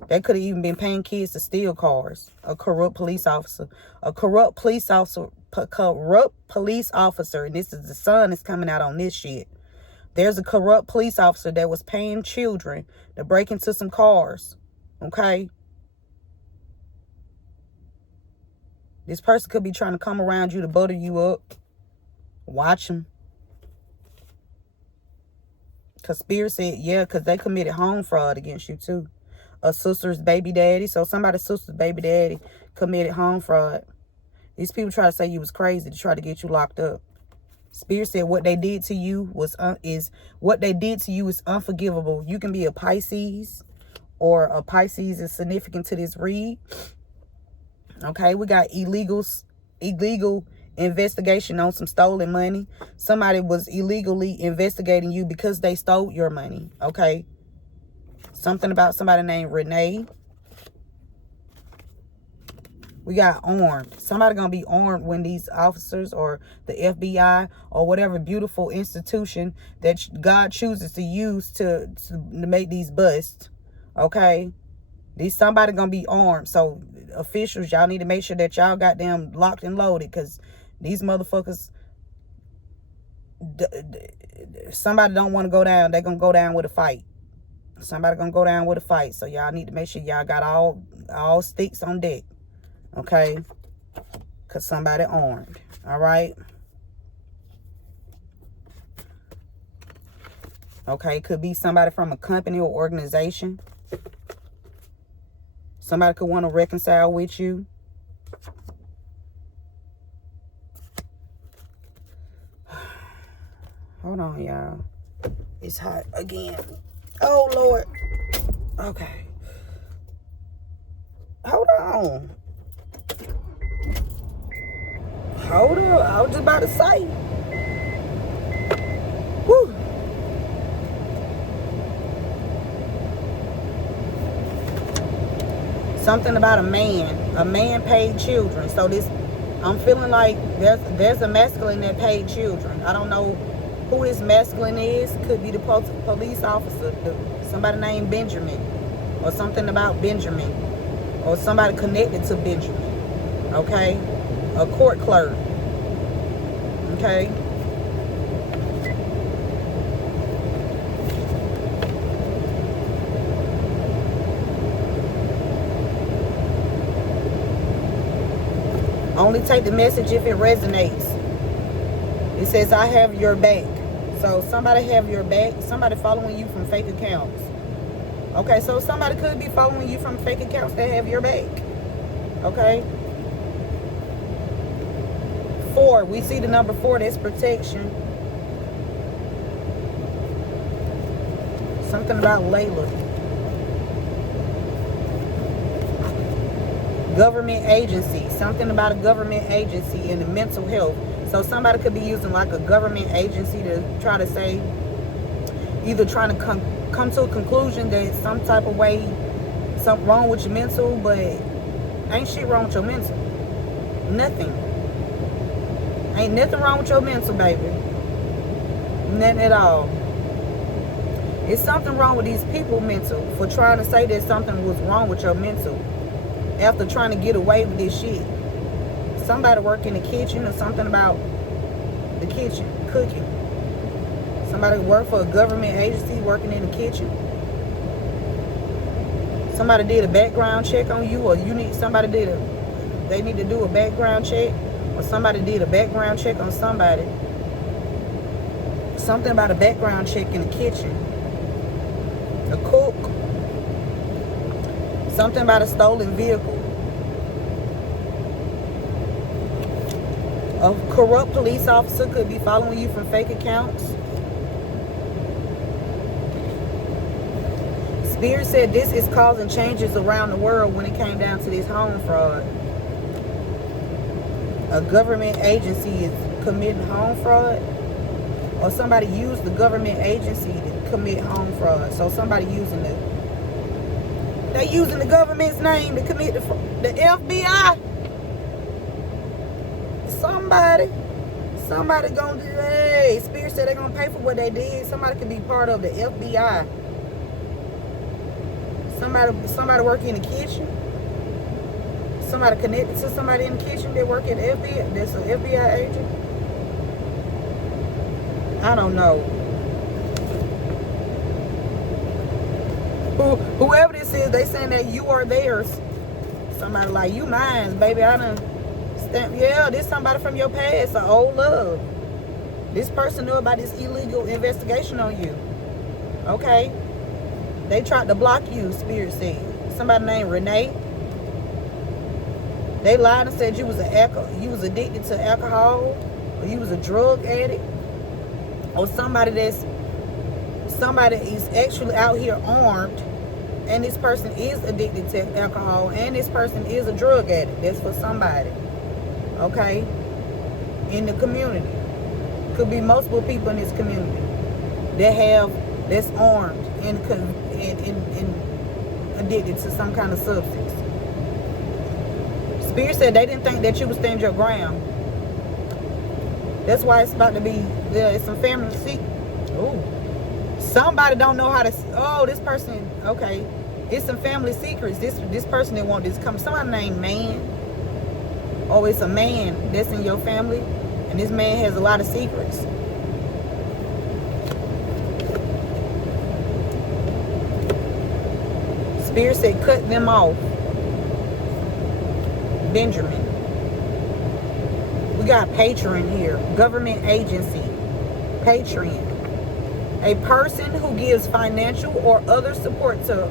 They could have even been paying kids to steal cars. A corrupt police officer. A corrupt police officer. Corrupt police officer. And this is the sun is coming out on this shit. There's a corrupt police officer that was paying children to break into some cars. Okay. This person could be trying to come around you to butter you up. Watch them. Because Spirit said, yeah, because they committed home fraud against you too. A sister's baby daddy. So somebody's sister's baby daddy committed home fraud. These people try to say you was crazy to try to get you locked up. Spirit said what they did to you was unforgivable. You can be a Pisces, or a Pisces is significant to this read. Okay, we got illegal investigation on some stolen money. Somebody was illegally investigating you because they stole your money. Okay, something about somebody named Renee. We got armed. Somebody gonna be armed when these officers or the FBI or whatever beautiful institution that God chooses to use to make these busts. Okay, somebody gonna be armed. So officials, y'all need to make sure that y'all got them locked and loaded, because these motherfuckers, somebody don't want to go down. They're gonna go down with a fight. Somebody gonna go down with a fight. So y'all need to make sure y'all got all sticks on deck. Okay, because somebody armed. All right. Okay, could be somebody from a company or organization. Somebody could want to reconcile with you. Hold on, y'all. It's hot again. Oh, Lord. Okay. Hold on. Hold on. I was just about to say. Whew. Something about a man. A man paid children. So this, I'm feeling like there's a masculine that paid children. I don't know who this masculine is. Could be the police officer. Somebody named Benjamin. Or something about Benjamin. Or somebody connected to Benjamin. Okay? A court clerk. Okay? Only take the message if it resonates. It says, I have your back. So somebody have your back. Somebody following you from fake accounts. Okay, so somebody could be following you from fake accounts that have your back. Okay? 4. We see the number 4. That's protection. Something about Layla. government agency, something about a government agency in the mental health. So somebody could be using like a government agency to try to say, either trying to come to a conclusion that some type of way, something wrong with your mental, but ain't shit wrong with your mental. Nothing. Ain't nothing wrong with your mental, baby. Nothing at all. It's something wrong with these people mental for trying to say that something was wrong with your mental after trying to get away with this shit. Somebody work in the kitchen or something about the kitchen, cooking. Somebody work for a government agency working in the kitchen. Somebody did a background check on you, or they need to do a background check, or somebody did a background check on somebody. Something about a background check in the kitchen. A cook. Something about a stolen vehicle. A corrupt police officer could be following you from fake accounts. Spirit said this is causing changes around the world when it came down to this home fraud. A government agency is committing home fraud, or somebody used the government agency to commit home fraud. So somebody using they using the government's name to commit the FBI. Somebody gonna do, hey, Spirit said they're gonna pay for what they did. Somebody could be part of the FBI. Somebody work in the kitchen. Somebody connected to somebody in the kitchen that work at the FBI. That's an FBI agent. I don't know. Whoever this is, they saying that you are theirs. Somebody like, you mine, baby. I done stamp. Yeah, this somebody from your past, an old love. This person knew about this illegal investigation on you. Okay. They tried to block you, Spirit said. Somebody named Renee. They lied and said you was addicted to alcohol, or you was a drug addict, or somebody is actually out here armed, and this person is addicted to alcohol, and this person is a drug addict. That's for somebody. Okay? In the community. Could be multiple people in this community that's armed and addicted to some kind of substance. Spirit said they didn't think that you would stand your ground. That's why it's about to be, it's some family secret. Oh, somebody don't know how to, this person, okay. It's some family secrets. This person that want this come, somebody named Man. Oh, it's a man that's in your family, and this man has a lot of secrets. Spirit said cut them off. Benjamin. We got Patron here. Government agency. Patron. A person who gives financial or other support to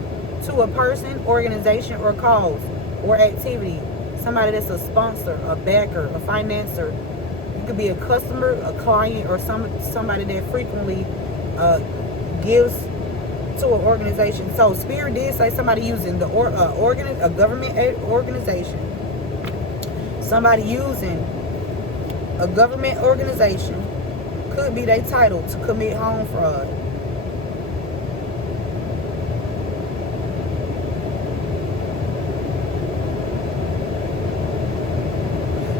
a person, organization, or cause or activity. Somebody that's a sponsor, a backer, a financer. You could be a customer, a client, or somebody that frequently gives to an organization. So Spirit did say somebody using a government organization. Somebody using a government organization could be their title to commit home fraud.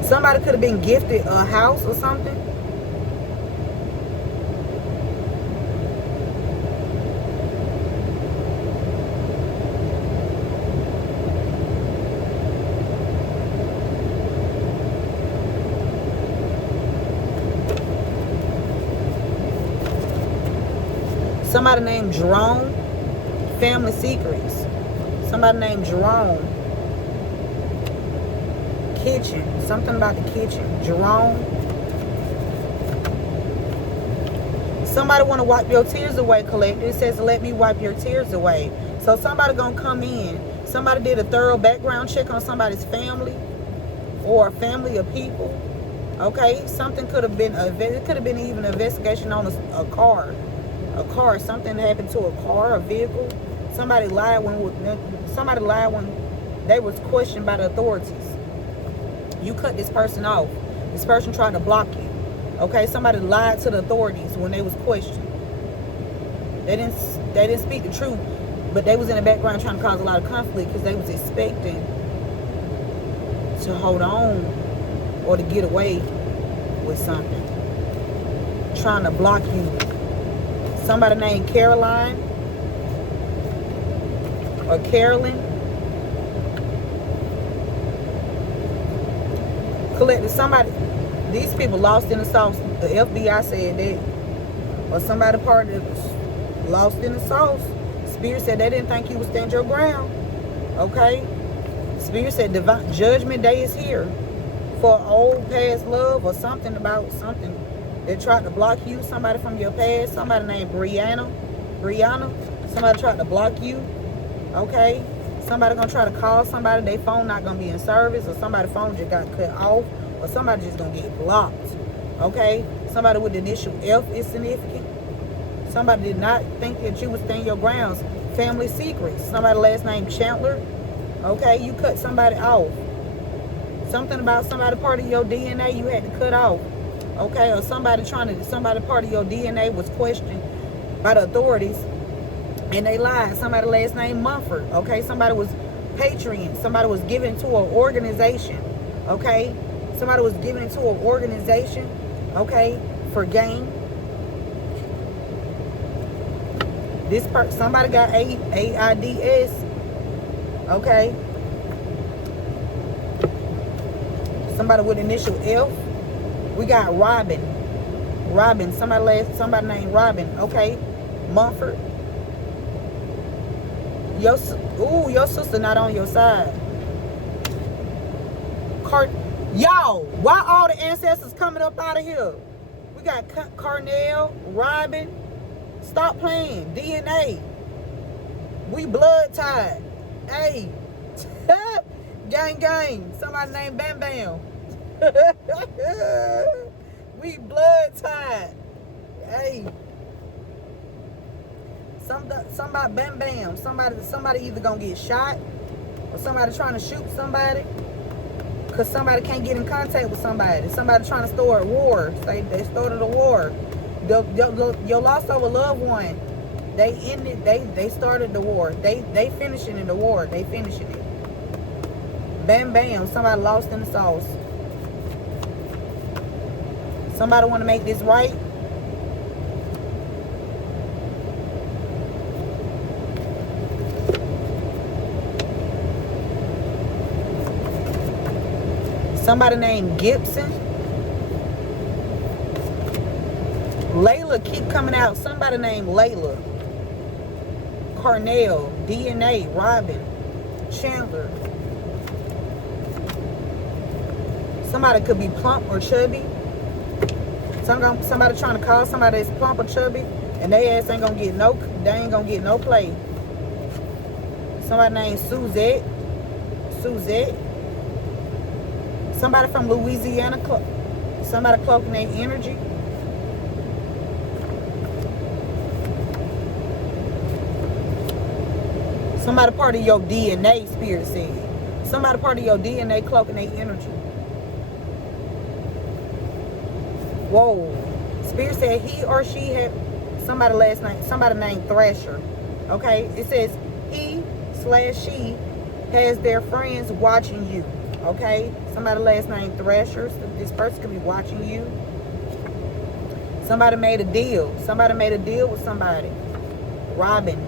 Somebody could have been gifted a house or something. Somebody named Jerome. Family secrets. Somebody named Jerome. Kitchen. Something about the kitchen. Jerome. Somebody want to wipe your tears away, collector. It says, let me wipe your tears away. So somebody going to come in. Somebody did a thorough background check on somebody's family or a family of people. Okay? Something could have been, it could have been even an investigation on a car. A car. Something happened to a car, a vehicle. Somebody lied when they was questioned by the authorities. You cut this person off. This person tried to block you. Okay, somebody lied to the authorities when they was questioned. They didn't speak the truth, but they was in the background trying to cause a lot of conflict because they was expecting to hold on or to get away with something. Trying to block you. Somebody named Caroline or Carolyn collected somebody. These people lost in the sauce. The FBI said that, or somebody part that was lost in the sauce. Spirit said they didn't think you would stand your ground. Okay? Spirit said divine judgment day is here for old past love or something about something that tried to block you. Somebody from your past. Somebody named Brianna. Somebody tried to block you. Okay? Somebody gonna try to call somebody. Their phone not gonna be in service, or somebody's phone just got cut off, or somebody just gonna get blocked. Okay? Somebody with the initial F is significant. Somebody did not think that you would stand your grounds. Family secrets. Somebody last name Chandler. Okay? You cut somebody off. Something about somebody part of your DNA you had to cut off. Okay? Or somebody part of your DNA was questioned by the authorities and they lied. Somebody last name Mumford. Okay? Somebody was Patreon. Somebody was given to an organization. Okay? Somebody was given into an organization. Okay? For gain. This part, somebody got AIDS. Okay. Somebody with initial F. We got Robin. Somebody named Robin. Okay. Mumford. Your sister not on your side. Y'all, why all the ancestors coming up out of here? We got Carnell, Robin. Stop playing. DNA. We blood tied. Hey. Gang. Somebody named Bam Bam. We blood tied. Hey. Somebody Bam Bam. Somebody either gonna get shot or somebody trying to shoot somebody because somebody can't get in contact with somebody. Somebody trying to start a war. They started a war. Your loss of a loved one, they started the war. They finishing in the war. They finishing it. Bam bam, somebody lost in the sauce. Somebody want to make this right. Somebody named Gibson. Layla keep coming out. Somebody named Layla. Carnell, DNA, Robin, Chandler. Somebody could be plump or chubby. Somebody trying to call somebody that's plump or chubby, and they ass ain't gonna get no play. Somebody named Suzette. Somebody from Louisiana. Somebody cloaking their energy. Somebody part of your DNA, Spirit said. Somebody part of your DNA cloaking their energy. Whoa. Spirit said he or she had somebody last night, somebody named Thrasher. Okay? It says he/she has their friends watching you. Okay? Somebody last name Thrasher. This person could be watching you. Somebody made a deal. Somebody made a deal with somebody. Robin.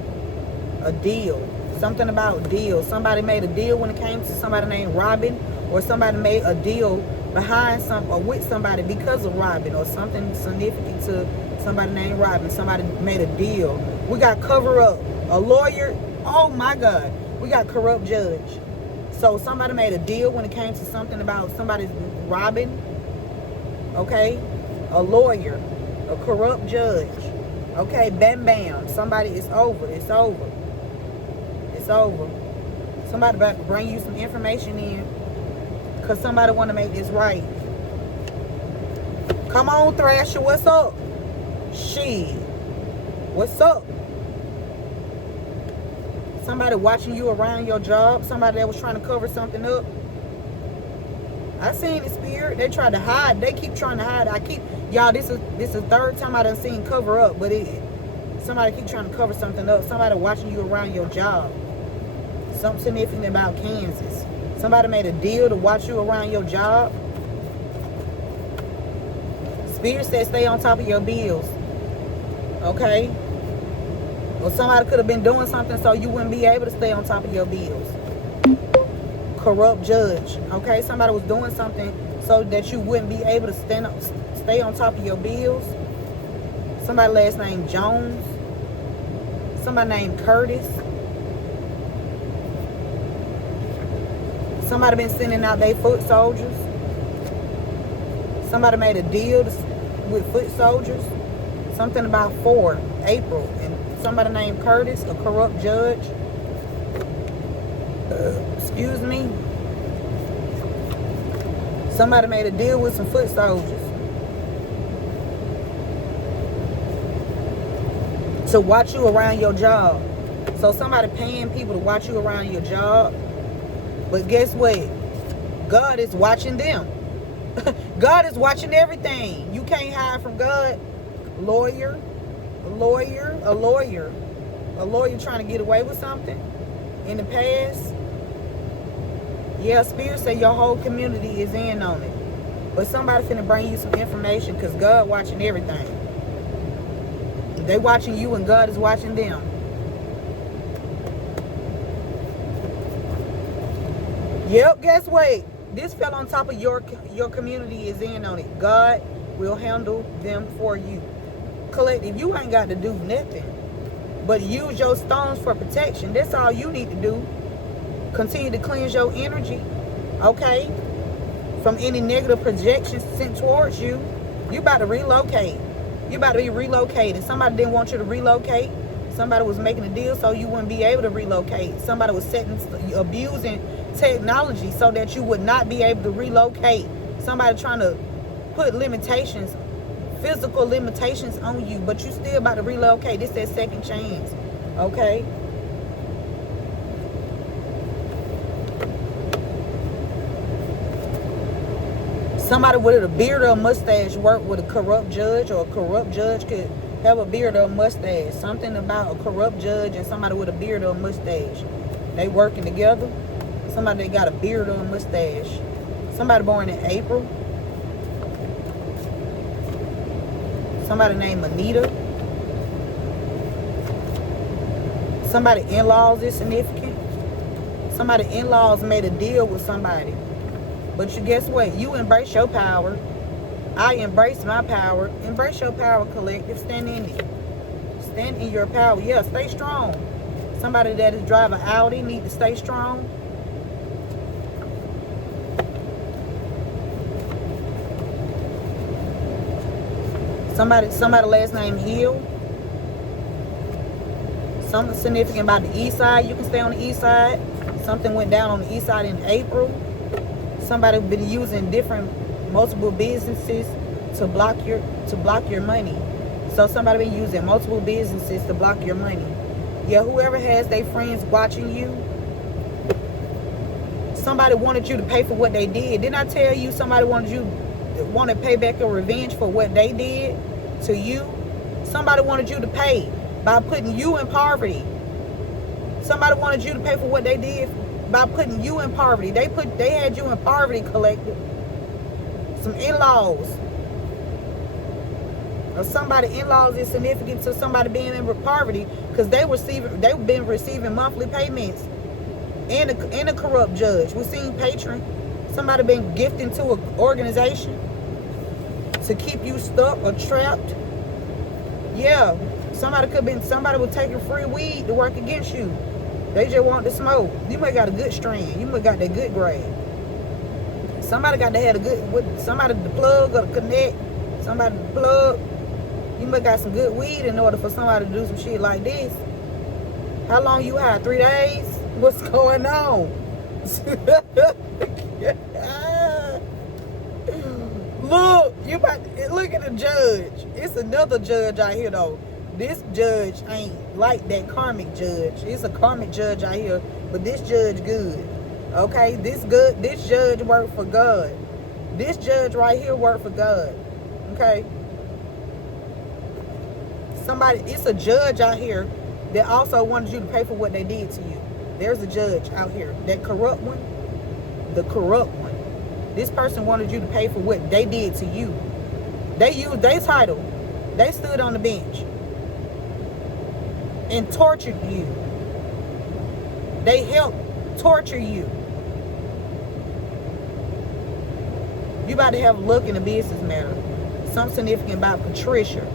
A deal. Something about deal. Somebody made a deal when it came to somebody named Robin, or somebody made a deal behind some or with somebody because of Robin, or something significant to somebody named Robin. Somebody made a deal. We got cover up. A lawyer. Oh my God. We got corrupt judge. So somebody made a deal when it came to something about somebody's Robin. Okay? A lawyer. A corrupt judge. Okay? Bam bam. Somebody, it's over. It's over. It's over. Somebody about to bring you some information in, because somebody want to make this right. Come on, Thrasher. What's up? Shit. What's up? Somebody watching you around your job. Somebody that was trying to cover something up. I seen the spirit. They tried to hide. They keep trying to hide. Y'all, this is the third time I done seen cover up, but somebody keep trying to cover something up. Somebody watching you around your job. Something significant about Kansas. Somebody made a deal to watch you around your job. Spirit said stay on top of your bills. Okay? Or somebody could have been doing something so you wouldn't be able to stay on top of your bills. Corrupt judge. Okay? Somebody was doing something so that you wouldn't be able to stay on top of your bills. Somebody last name Jones. Somebody named Curtis. Somebody been sending out their foot soldiers. Somebody made a deal with foot soldiers. Something about 4 April. And somebody named Curtis, a corrupt judge. Excuse me. Somebody made a deal with some foot soldiers to watch you around your job. So somebody paying people to watch you around your job. But guess what? God is watching them. God is watching everything. You can't hide from God. A lawyer trying to get away with something in the past. Yeah, Spirit say your whole community is in on it. But somebody finna bring you some information because God watching everything. They watching you and God is watching them. Yep, guess what? This fell on top of your community is in on it. God will handle them for you. Collective, you ain't got to do nothing but use your stones for protection. That's all you need to do. Continue to cleanse your energy, okay? From any negative projections sent towards you. You about to relocate. You about to be relocated. Somebody didn't want you to relocate. Somebody was making a deal so you wouldn't be able to relocate. Somebody was abusing technology so that you would not be able to relocate. Somebody trying to put limitations, physical limitations on you, but you still about to relocate. This is that second chance, okay? Somebody with a beard or a mustache work with a corrupt judge, or a corrupt judge could have a beard or a mustache. Something about a corrupt judge and somebody with a beard or a mustache. They working together. Somebody that got a beard or a mustache. Somebody born in April. Somebody named Anita. Somebody in-laws is significant. Somebody in-laws made a deal with somebody. But you guess what? You embrace your power. I embrace my power. Embrace your power, collective. Stand in it. Stand in your power. Yeah, stay strong. Somebody that is driving Audi need to stay strong. Somebody last name Hill. Something significant about the east side. You can stay on the east side. Something went down on the east side in April. Somebody been using multiple businesses to block your money. So somebody been using multiple businesses to block your money. Yeah, whoever has their friends watching you. Somebody wanted you to pay for what they did. Didn't I tell you somebody wanted to pay back a revenge for what they did to you? Somebody wanted you to pay by putting you in poverty. Somebody wanted you to pay for what they did by putting you in poverty. They had you in poverty, collective. Some in-laws. Or somebody in-laws is significant to somebody being in poverty because they've been receiving monthly payments. And a corrupt judge. We've seen patron. Somebody been gifting to an organization to keep you stuck or trapped. Yeah. Somebody was taking free weed to work against you. They just want to smoke. You might got a good strain. You might got that good grade. Somebody got to have somebody to plug or to connect. Somebody to plug. You might got some good weed in order for somebody to do some shit like this. How long you had? 3 days? What's going on? Look at the judge. It's another judge out here though. This judge ain't like that karmic judge. It's a karmic judge out here, but this judge good. Okay, this judge work for God. This judge right here work for God. Okay. It's a judge out here that also wanted you to pay for what they did to you. There's a judge out here, that corrupt one, the corrupt one. This person wanted you to pay for what they did to you. They used their title. They stood on the bench and tortured you. They helped torture you. You about to have a look in a business matter. Something significant about Patricia.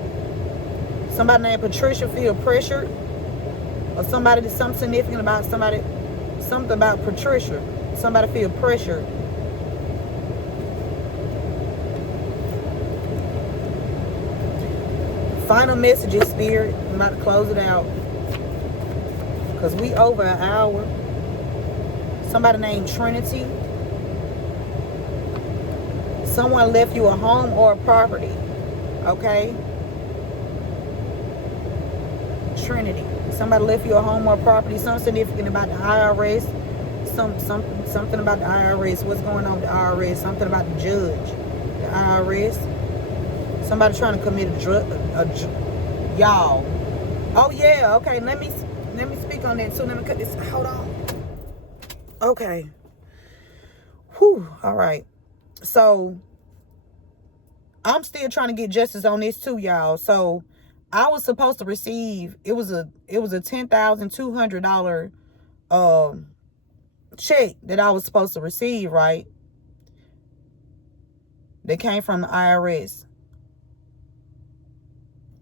Somebody named Patricia feel pressured, or something significant about something about Patricia. Somebody feel pressured. Final messages, Spirit. I'm about to close it out because we over an hour. Somebody named Trinity. Someone left you a home or a property. Okay. Trinity. Somebody left you a home or property. Something significant about the IRS. Something about the IRS. What's going on with the IRS? Something about the judge. The IRS. Somebody trying to commit a drug. Y'all. Oh yeah. Okay. Let me speak on that too. Let me cut this. Hold on. Okay. Whew. All right. So I'm still trying to get justice on this too, y'all. So I was supposed to receive, it was a $10,200 check that I was supposed to receive, right? That came from the IRS.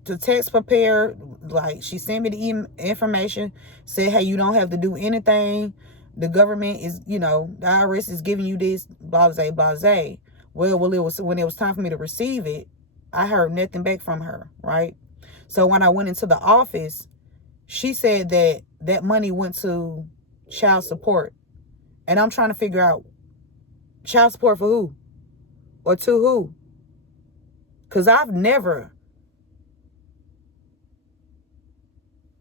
The text prepared, like she sent me the information, said, hey, you don't have to do anything. The government is, the IRS is giving you this, blase, blase. Well, when it was time for me to receive it, I heard nothing back from her, right? So when I went into the office, she said that money went to child support. And I'm trying to figure out child support for who? Or to who? Because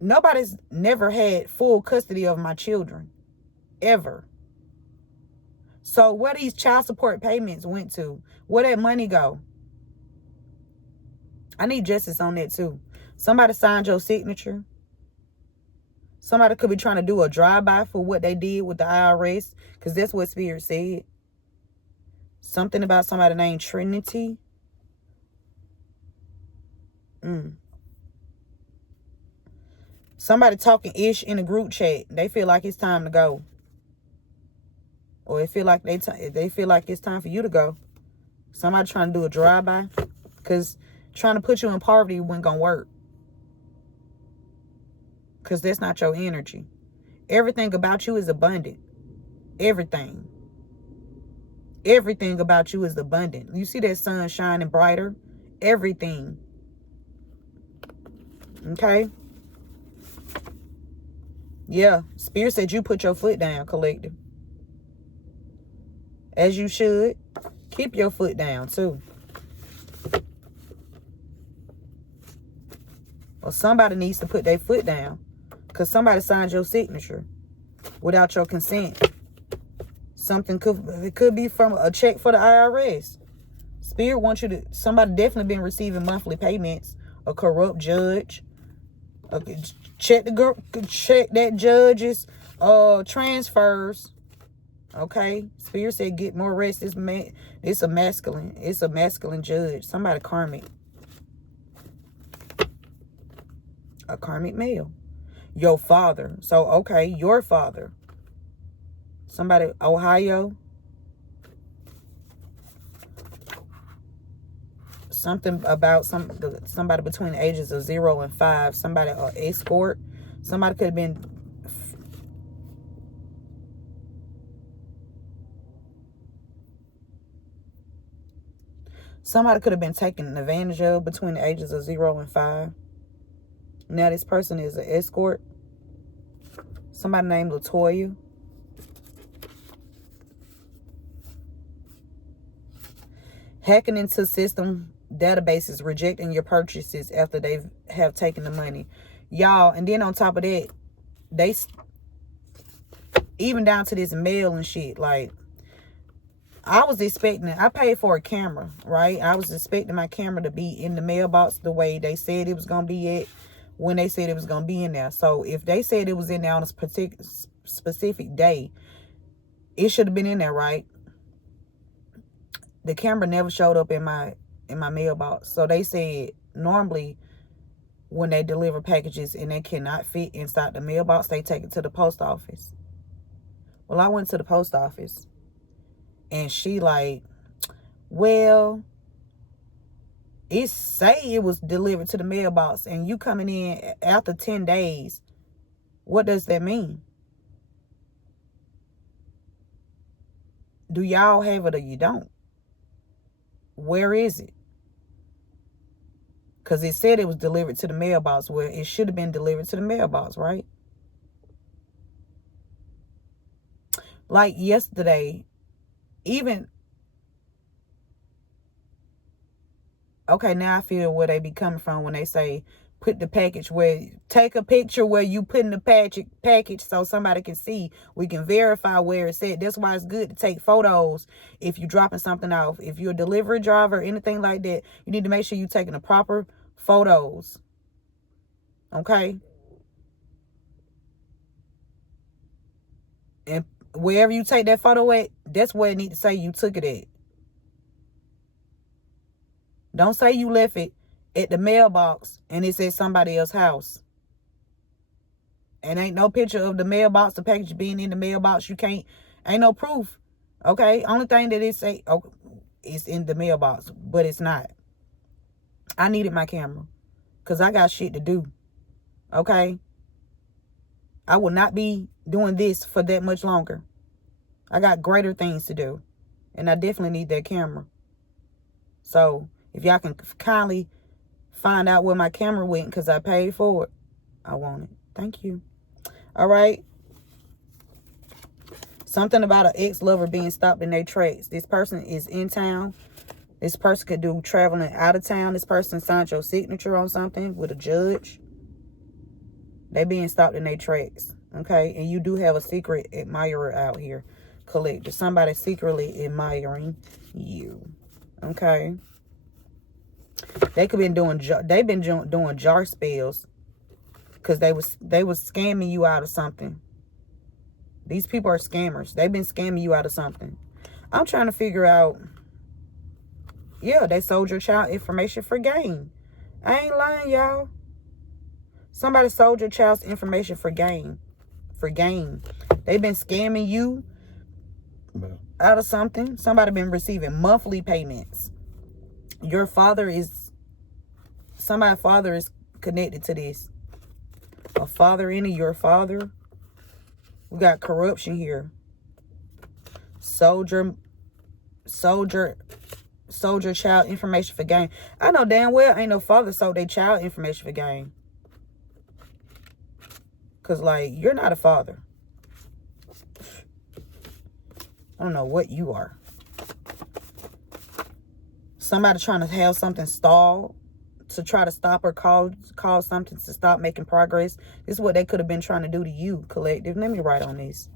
nobody's never had full custody of my children. Ever. So where these child support payments went to? Where that money go? I need justice on that too. Somebody signed your signature. Somebody could be trying to do a drive-by for what they did with the IRS. Because that's what Spirit said. Something about somebody named Trinity. Somebody talking ish in a group chat. They feel like it's time to go. Or they feel like they feel like it's time for you to go. Somebody trying to do a drive-by. Because trying to put you in poverty wasn't going to work. Because that's not your energy. Everything about you is abundant. Everything. Everything about you is abundant. You see that sun shining brighter? Everything. Okay? Yeah. Spirit said you put your foot down, collective. As you should. Keep your foot down, too. Well, somebody needs to put their foot down. Because somebody signed your signature without your consent. It could be from a check for the IRS. Spirit wants you to, somebody definitely been receiving monthly payments. A corrupt judge. Check that judge's transfers. Okay? Spirit said get more rest. It's a masculine judge. Somebody karmic. A karmic male. Your father. So, okay, your father. Somebody, Ohio. Something about somebody between the ages of 0 and 5. Somebody, escort. Somebody could have been. Somebody could have been taken advantage of between the ages of 0 and 5. Now this person is an escort. Somebody named Latoya. Hacking into system databases rejecting your purchases after they have taken the money. Y'all, and then on top of that, they even down to this mail and shit. Like, I was expecting it. I paid for a camera, right? I was expecting my camera to be in the mailbox the way they said it was going to be at, when they said it was going to be in there. So if they said it was in there on a specific day, it should have been in there, right? The camera never showed up in my mailbox. So they said normally when they deliver packages and they cannot fit inside the mailbox, they take it to the post office. Well, I went to the post office and she like, well, it say it was delivered to the mailbox and you coming in after 10 days. What does that mean? Do y'all have it or you don't? Where is it? Because it said it was delivered to the mailbox. Where it should have been delivered to the mailbox, right? Like yesterday, even... Okay, now I feel where they be coming from when they say, put the package where... Take a picture where you put in the package so somebody can see. We can verify where it's at. That's why it's good to take photos if you're dropping something off. If you're a delivery driver or anything like that, you need to make sure you're taking the proper photos. Okay? And wherever you take that photo at, that's where it need to say you took it at. Don't say you left it at the mailbox and it's at somebody else's house. And ain't no picture of the mailbox, the package being in the mailbox. You can't, ain't no proof. Okay? Only thing that it say, oh, it's in the mailbox, but it's not. I needed my camera because I got shit to do. Okay? I will not be doing this for that much longer. I got greater things to do. And I definitely need that camera. So, if y'all can kindly find out where my camera went because I paid for it, I want it. Thank you. All right. Something about an ex-lover being stopped in their tracks. This person is in town. This person could do traveling out of town. This person signed your signature on something with a judge. They being stopped in their tracks. Okay. And you do have a secret admirer out here. Collector. Somebody secretly admiring you. Okay. They could been doing, they've been doing jar spells because they was scamming you out of something. These people are scammers. They've been scamming you out of something. I'm trying to figure out. Yeah, they sold your child information for gain. I ain't lying, y'all. Somebody sold your child's information for gain. For gain. They've been scamming you out of something. Somebody been receiving monthly payments. Your father is, somebody's father is connected to this. A father into your father. We got corruption here. Soldier child information for gain. I know damn well ain't no father sold their child information for gain. Because, like, you're not a father. I don't know what you are. Somebody trying to have something stalled to try to stop or cause something to stop making progress. This is what they could have been trying to do to you, collective. Let me write on this.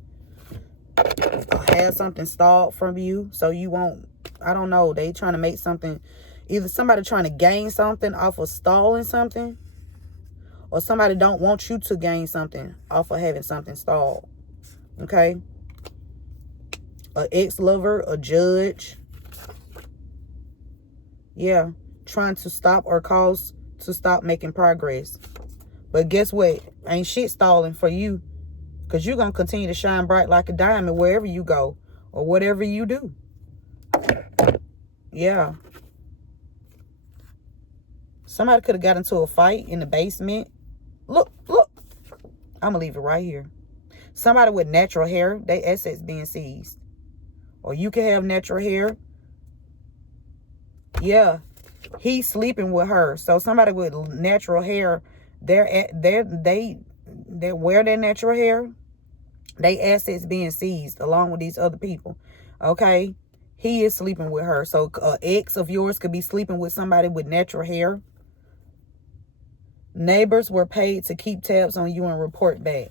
Have something stalled from you so you won't, I don't know. They trying to make something, either somebody trying to gain something off of stalling something, or somebody don't want you to gain something off of having something stalled. Okay? An ex-lover, a judge. Yeah, trying to stop or cause to stop making progress. But guess what? Ain't shit stalling for you. Because you're going to continue to shine bright like a diamond wherever you go. Or whatever you do. Yeah. Somebody could have got into a fight in the basement. Look. I'm going to leave it right here. Somebody with natural hair, their assets being seized. Or you can have natural hair. Yeah, he's sleeping with her. So somebody with natural hair, they wear their natural hair. They assets being seized along with these other people. Okay, He is sleeping with her. So ex of yours could be sleeping with somebody with natural hair. Neighbors were paid to keep tabs on you and report back.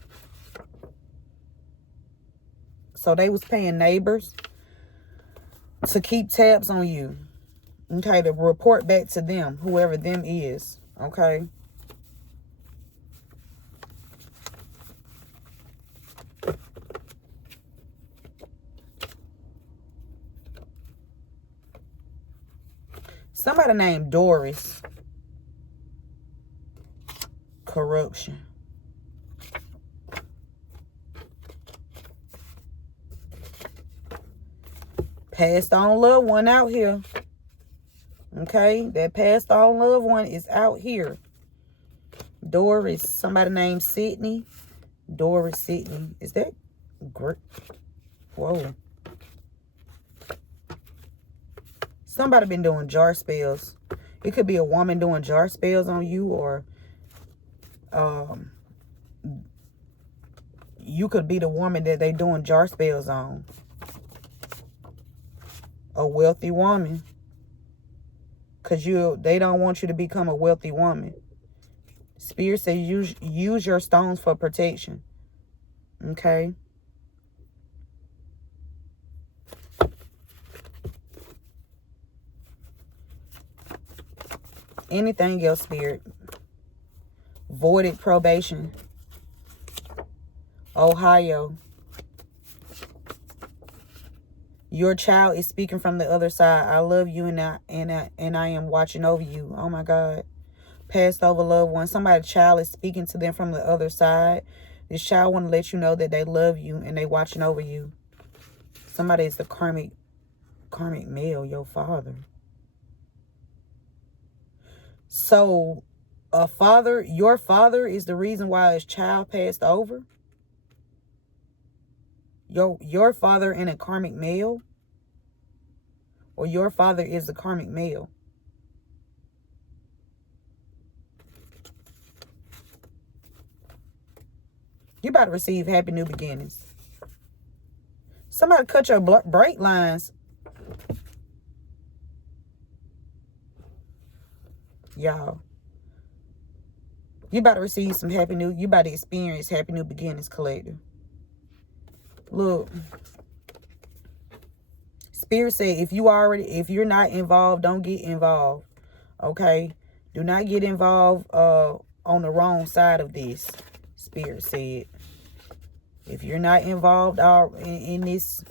So they was paying neighbors to keep tabs on you. Okay, to report back to them, whoever them is. Okay. Somebody named Doris. Corruption. Passed on loved one out here. Okay, that passed on loved one is out here. Doris, somebody named Sydney. Doris Sydney. Is that great? Whoa. Somebody been doing jar spells. It could be a woman doing jar spells on you, or you could be the woman that they doing jar spells on. A wealthy woman. Because they don't want you to become a wealthy woman. Spirit says use your stones for protection. Okay. Anything else, Spirit? Voided probation. Ohio. Your child is speaking from the other side. I love you and I am watching over you. Oh my God. Passed over loved one. Somebody's child is speaking to them from the other side. This child want to let you know that they love you and they watching over you. Somebody is the karmic male, your father. So your father is the reason why his child passed over? Your father and a karmic male? Or your father is the karmic male? You about to receive happy new beginnings. Somebody cut your brake lines. Y'all. You about to receive some you about to experience happy new beginnings, collective. Look. Spirit said, if you're not involved, don't get involved. Okay? Do not get involved on the wrong side of this. Spirit said. If you're not involved in this.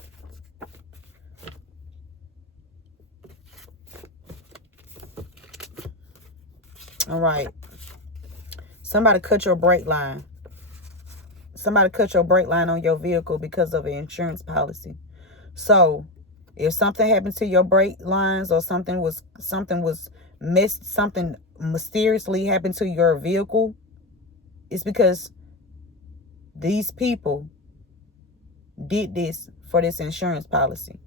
All right. Somebody cut your brake line. Somebody cut your brake line on your vehicle because of an insurance policy. So, if something happened to your brake lines or something mysteriously happened to your vehicle, it's because these people did this for this insurance policy.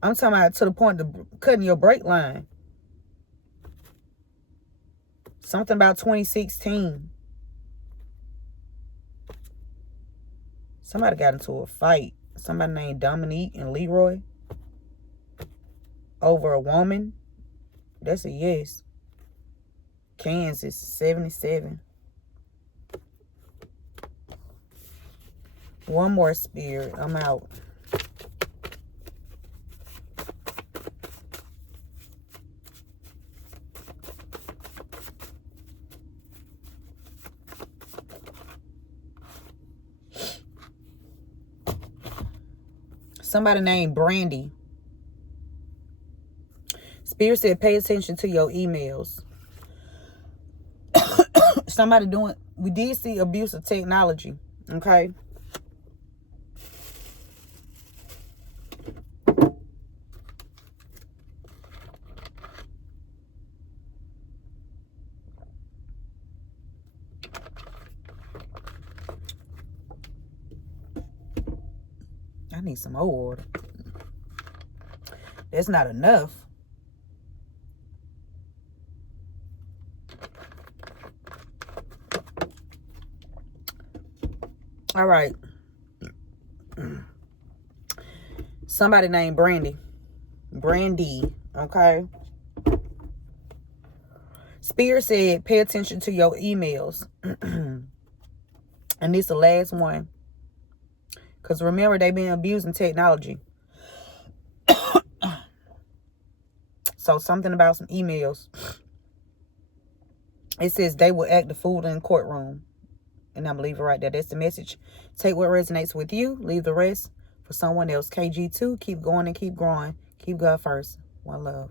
I'm talking about to the point of cutting your brake line. Something about 2016. Somebody got into a fight. Somebody named Dominique and Leroy. Over a woman. That's a yes. Kansas, 77. One more, Spirit. I'm out. Somebody named Brandy. Spirit said, pay attention to your emails. Somebody we did see abuse of technology. Okay. I need some more water. That's not enough. All right. Somebody named Brandy. Okay? Spirit said, pay attention to your emails. And this the last one. Because remember, they been abusing technology. So something about some emails. It says they will act the fool in the courtroom. And I'm going to leave it right there. That's the message. Take what resonates with you. Leave the rest for someone else. KG2, keep going and keep growing. Keep God first. One love.